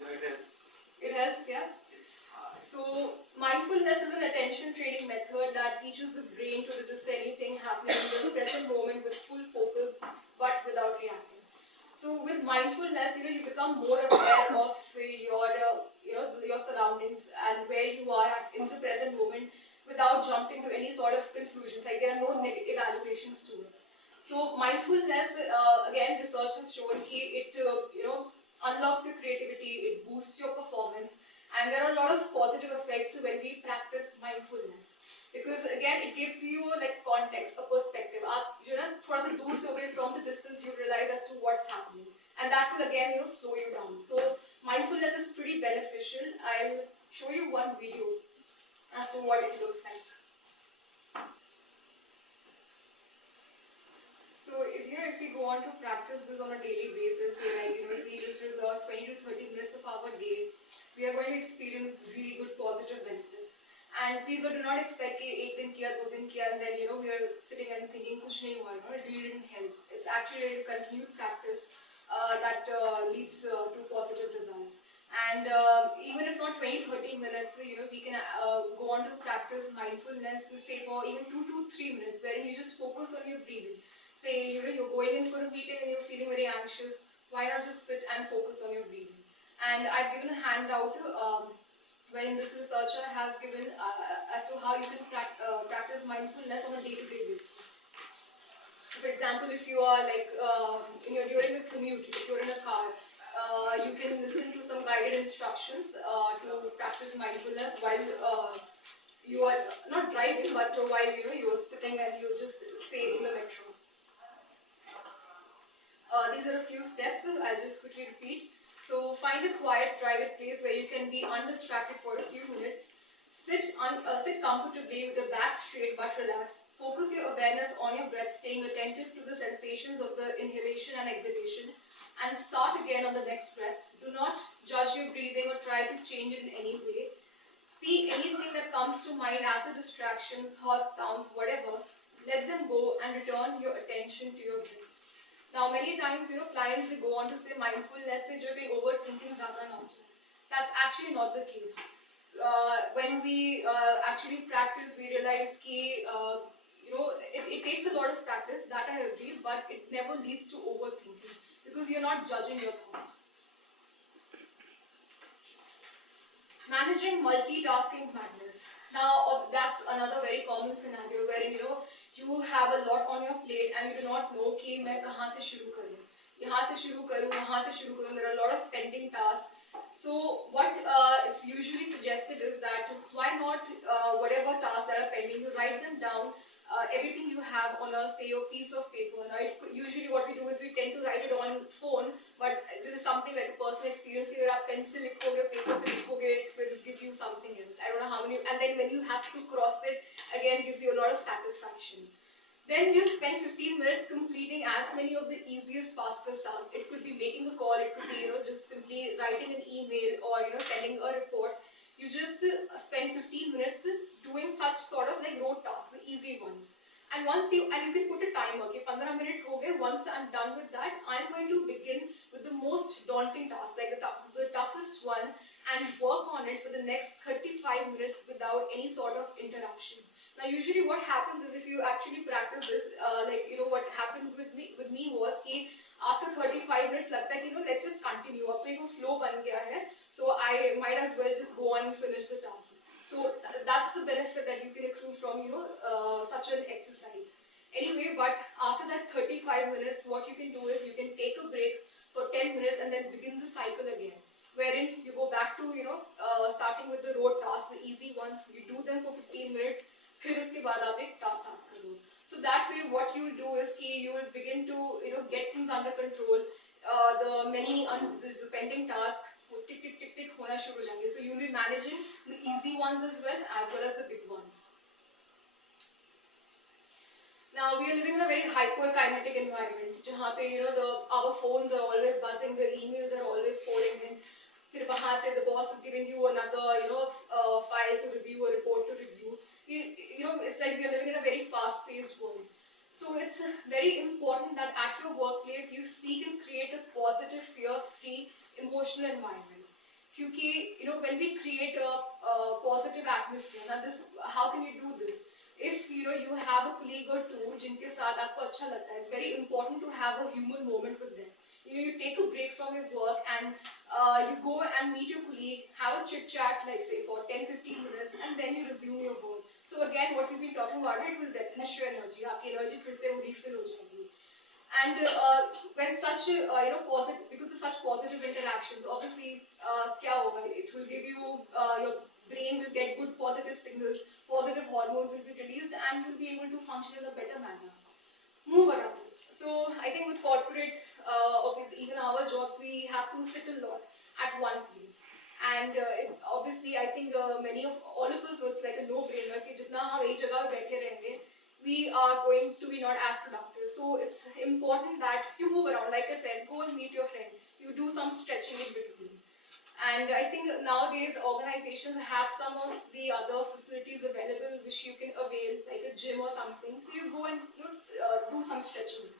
Yeah, it helps. It helps, yeah? It's hard. So, mindfulness is an attention training method that teaches the brain to register anything happening in the present moment with full focus but without reacting. So, with mindfulness, you become more aware of your surroundings and where you are at in the present moment without jumping to any sort of conclusions. Like there are no negative evaluations to it. So, mindfulness, again, research has shown that it unlocks your creativity, it boosts your performance, and there are a lot of positive effects when we practice mindfulness. Because again, it gives you like context, a perspective. थोड़ा सा दूर से होकर from the distance you realize as to what's happening, and that will again slow you down. So mindfulness is pretty beneficial. I'll show you one video as to what it looks like. So if we go on to practice this on a daily basis, if we just reserve 20 to 30 minutes of our day, we are going to experience really good positive benefits. And please do not expect कि एक दिन किया, 2 दिन किया, and then we are sitting and thinking कुछ नहीं हुआ. It really didn't help. It's actually a continued practice that leads to positive results. And even if not 20-30 minutes, we can go on to practice mindfulness, say for even 2 to 3 minutes, wherein you just focus on your breathing. Say you're going in for a meeting and you're feeling very anxious. Why not just sit and focus on your breathing? And I've given a handout wherein this researcher has given as to how you can practice mindfulness on a day-to-day basis. So for example, if you are during a commute, if you're in a car, you can listen to some guided instructions to practice mindfulness while you are not driving, but while you're sitting and you just say in the metro. These are a few steps, so I'll just quickly repeat. So find a quiet, private place where you can be undistracted for a few minutes. Sit comfortably with your back straight but relaxed. Focus your awareness on your breath, staying attentive to the sensations of the inhalation and exhalation. And start again on the next breath. Do not judge your breathing or try to change it in any way. See anything that comes to mind as a distraction, thoughts, sounds, whatever. Let them go and return your attention to your breath. Now, many times, clients they go on to say mindfulness is overthinking zyada na ho jaye. That's actually not the case. When we actually practice, we realize that it takes a lot of practice. That I agree, but it never leads to overthinking because you're not judging your thoughts. Managing multitasking madness. Now, that's another very common scenario wherein you have a lot on your plate and you do not know कि मैं कहाँ से शुरू करूँ, यहाँ से शुरू करूँ, वहाँ से शुरू करूँ. There are a lot of pending tasks. So what is usually suggested is that why not whatever tasks that are pending, you write them down. Everything you have on a piece of paper. Now, usually what we do is we tend to write it on phone, but this is something like a personal experience. If you have pencil, likhoge, paper pe likhoge, it will give you something else. I don't know how many, and then when you have to cross it, again gives you a lot of satisfaction. Then you spend 15 minutes completing as many of the easiest, fastest tasks. It could be making a call, it could be just simply writing an email or sending a report. You just spend 15 minutes doing such sort of like rote tasks, the easy ones. And you can put a timer, okay, 15 minutes ho gaye. Once I'm done with that, I'm going to begin with the most daunting task, like the toughest one, and work on it for the next 35 minutes without any sort of interruption. Now, usually what happens is if you actually practice this, what happened with me was that after 35 minutes, लगता है कि let's just continue. अब तो एक flow बन गया है, so I might as well just go on and finish the task. So that's the benefit that you can accrue from such an exercise. Anyway, but after that 35 minutes, what you can do is you can take a break for 10 minutes and then begin the cycle again, wherein you go back to starting with the road task, the easy ones. You do them for 15 minutes. फिर उसके बाद आप एक tough task करो. So that way, what you will do is कि you will begin to get things under control. The pending tasks वो tick tick tick tick होना शुरू हो जाएंगे. So you will be managing the easy ones as well as the big ones. Now we are living in a very hyper-kinetic environment. जहाँ पे our phones are always buzzing, the emails are always pouring in. फिर वहाँ से the boss is giving you another file to review, a report to review. It's like we are living in a very fast-paced world. So it's very important that at your workplace you seek and create a positive, fear-free, emotional environment. Because when we create a positive atmosphere, now this, how can you do this? If you have a colleague or two जिनके साथ आपको अच्छा लगता है, it's very important to have a human moment with them. You take a break from your work and you go and meet your colleague, have a chit chat, like say for 10-15 minutes, and then you resume your work. So again, what we've been talking about, it will replenish your energy. आपकी energy फिर से refill हो जाएगी. And when such positive, because of such positive interactions, obviously क्या होगा? It will give you your brain will get good positive signals, positive hormones will be released, and you'll be able to function in a better manner. Move around. So I think with corporates or with even our jobs, we have to sit a lot at one place. And obviously, I think many of all of us know it's like a no-brainer कि जितना हम एक जगह पे बैठे रहेंगे, we are going to be not as productive. So it's important that you move around. Like I said, go and meet your friend. You do some stretching in between. And I think nowadays organizations have some of the other facilities available which you can avail, like a gym or something. So you go and do some stretching.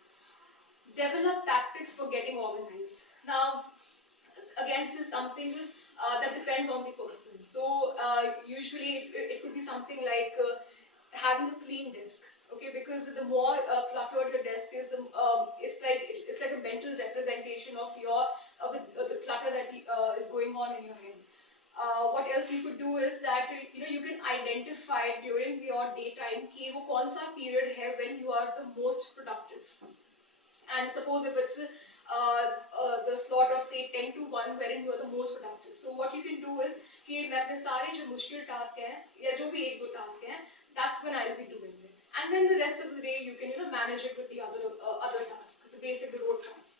Develop tactics for getting organized. Now, again, this is something that depends on the person. So usually it could be something like having a clean desk. Okay, because the more cluttered your desk is, it's like a mental representation of your the clutter that is going on in your head. What else you could do is that you can identify during your daytime कि वो कौन सा period है when you are the most productive. And suppose if it's the slot of say 10 to 1 wherein you are the most productive. So what you can do is कि मैं अपने सारे जो मुश्किल task हैं या जो भी एक दो task हैं, that's when I'll be doing it. And then the rest of the day you can manage it with the other tasks, the basic road tasks.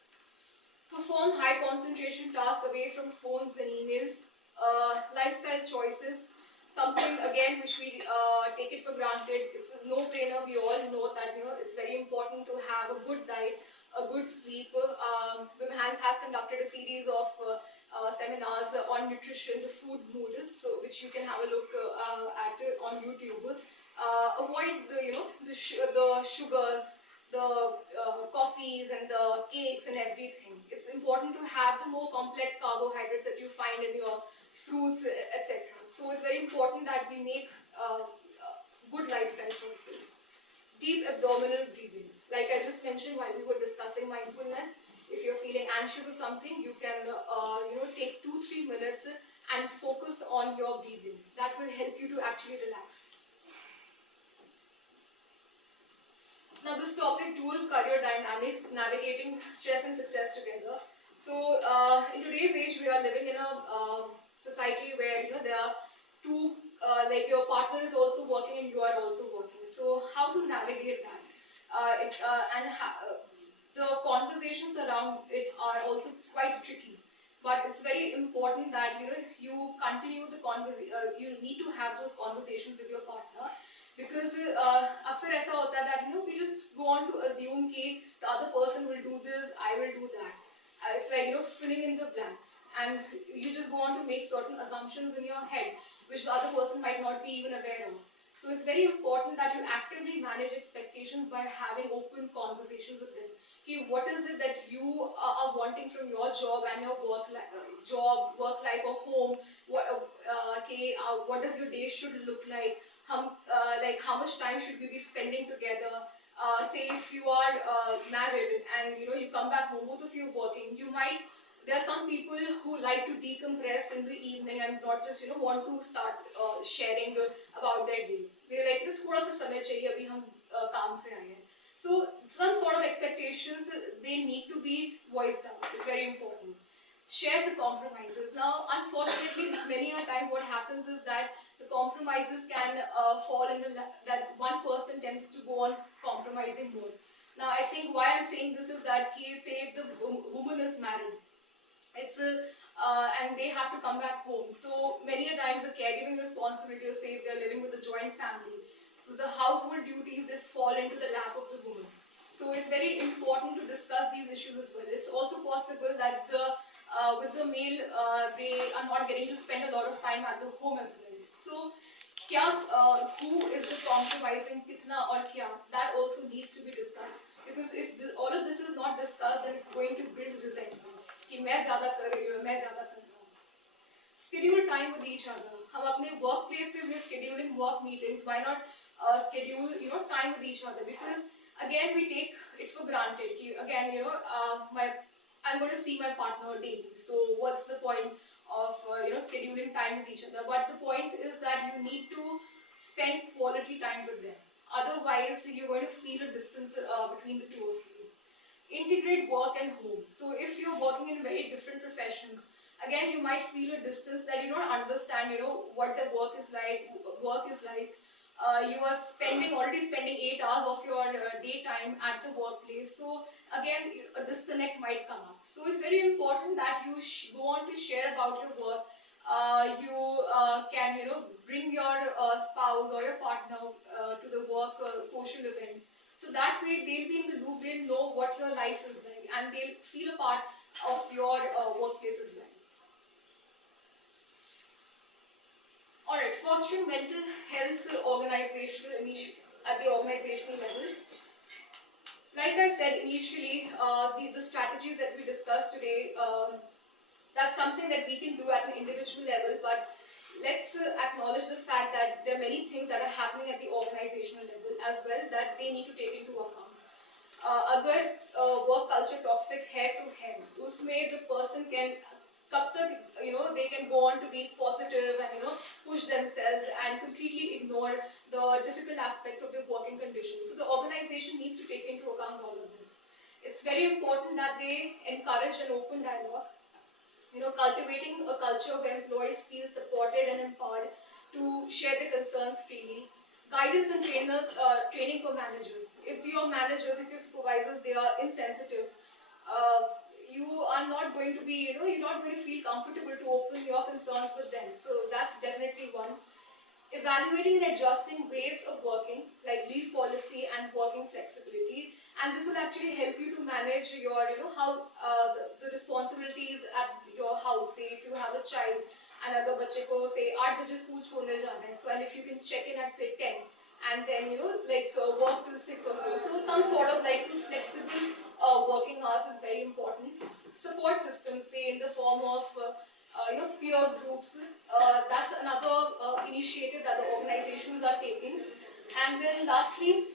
Perform high concentration tasks away from phones and emails. Lifestyle choices, something again which we take it for granted. It's a no-brainer. We all know that it's very important to have a good diet, a good sleep. VIMHANS has conducted a series of seminars on nutrition, the food mood, so which you can have a look at on YouTube. Avoid the sugars, the coffees and the cakes and everything. It's important to have the more complex carbohydrates that you find in your fruits, etc. So it's very important that we make good lifestyle choices. Deep abdominal breathing. Like I just mentioned while we were discussing mindfulness, if you're feeling anxious or something, you can take 2-3 minutes and focus on your breathing. That will help you to actually relax. Now this topic, dual career dynamics, navigating stress and success together. So in today's age, we are living in a society where there are two, like your partner is also working and you are also working. So how to navigate that? The conversations around it are also quite tricky. But it's very important that you continue the you need to have those conversations with your partner. Because अक्सर ऐसा होता है that we just go on to assume कि the other person will do this, I will do that. It's like filling in the blanks, and you just go on to make certain assumptions in your head which the other person might not be even aware of. So it's very important that you actively manage expectations by having open conversations with them. Okay, what is it that you are wanting from your job and your work life or home? What does your day should look like? How much time should we be spending together? Say if you are married and you come back home, both of you are working, there are some people who like to decompress in the evening and not just want to start sharing about their day. They're like थोड़ा सा समय चाहिए अभी हम काम से आए हैं. So some sort of expectations, they need to be voiced out. It's very important. Share the compromises. Now unfortunately many a times what happens is that the compromises can fall in that one person tends to go on compromising more. Now I think why I'm saying this is that say if the woman is married, it's and they have to come back home. So many a times the caregiving responsibility, or say if they're living with a joint family, so the household duties, they fall into the lap of the woman. So it's very important to discuss these issues as well. It's also possible that with the male, they are not getting to spend a lot of time at the home as well. So who is the compromising, kitna or kya, that also needs needs to be discussed. Because if all of this is not discussed, then it's going to build resentment. कि मैं ज़्यादा कर रही हूँ, मैं ज़्यादा कर रहा हूँ. Schedule time with each other. हम अपने workplace पे भी scheduling work meetings. Why not schedule time with each other? Because again we take it for granted. Again I'm going to see my partner daily. So what's the point of scheduling time with each other? But the point is that you need to spend quality time with them. Otherwise, you're going to feel a distance between the two of you. Integrate work and home. So if you're working in very different professions, again you might feel a distance that you don't understand, what the work is like. You are already spending 8 hours of your daytime at the workplace. So again, a disconnect might come up. So it's very important that you go on to share about your work. You can, bring your spouse or your partner to the work social events. So that way they'll be in the loop, they'll know what your life is like, and they'll feel a part of your workplace as well. Alright, fostering mental health organizational initiative at the organizational level. Like I said initially, the strategies that we discussed today, that's something that we can do at an individual level, but let's acknowledge the fact that there are many things that are happening at the organizational level as well that they need to take into account. अगर work culture toxic है तो है, उसमें the person can कब तक they can go on to be positive and push themselves and completely ignore the difficult aspects of their working conditions. So the organization needs to take into account all of this. It's very important that they encourage an open dialogue. Cultivating a culture where employees feel supported and empowered to share their concerns freely. Guidance and training for managers. If your managers, if your supervisors, they are insensitive, you are not going to be, you're not going to feel comfortable to open your concerns with them. So that's definitely one. Evaluating and adjusting ways of working, like leave policy and working flexibility. And this will actually help you to manage your, house, the responsibilities at your house. Say if you have a child and agar bachche ko say 8 baje school chhodne jana hai, so and if you can check in at say 10 and then work till 6 or so. So some sort of flexible working hours is very important. Support systems, say in the form of peer groups. That's another initiative that the organizations are taking. And then lastly,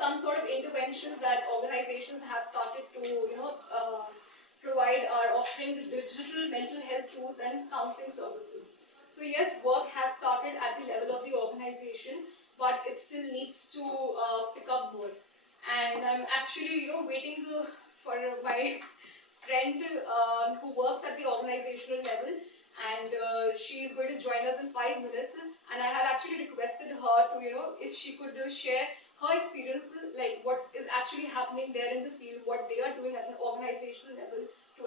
some sort of interventions that organizations have started to provide are offering digital mental health tools and counseling services. So yes, work has started at the level of the organization, but it still needs to pick up more. And I'm actually waiting for my friend who works at the organizational level, and she is going to join us in 5 minutes. And I had actually requested her to if she could share her experience, like what is actually happening there in the field, what they are doing at an organizational level to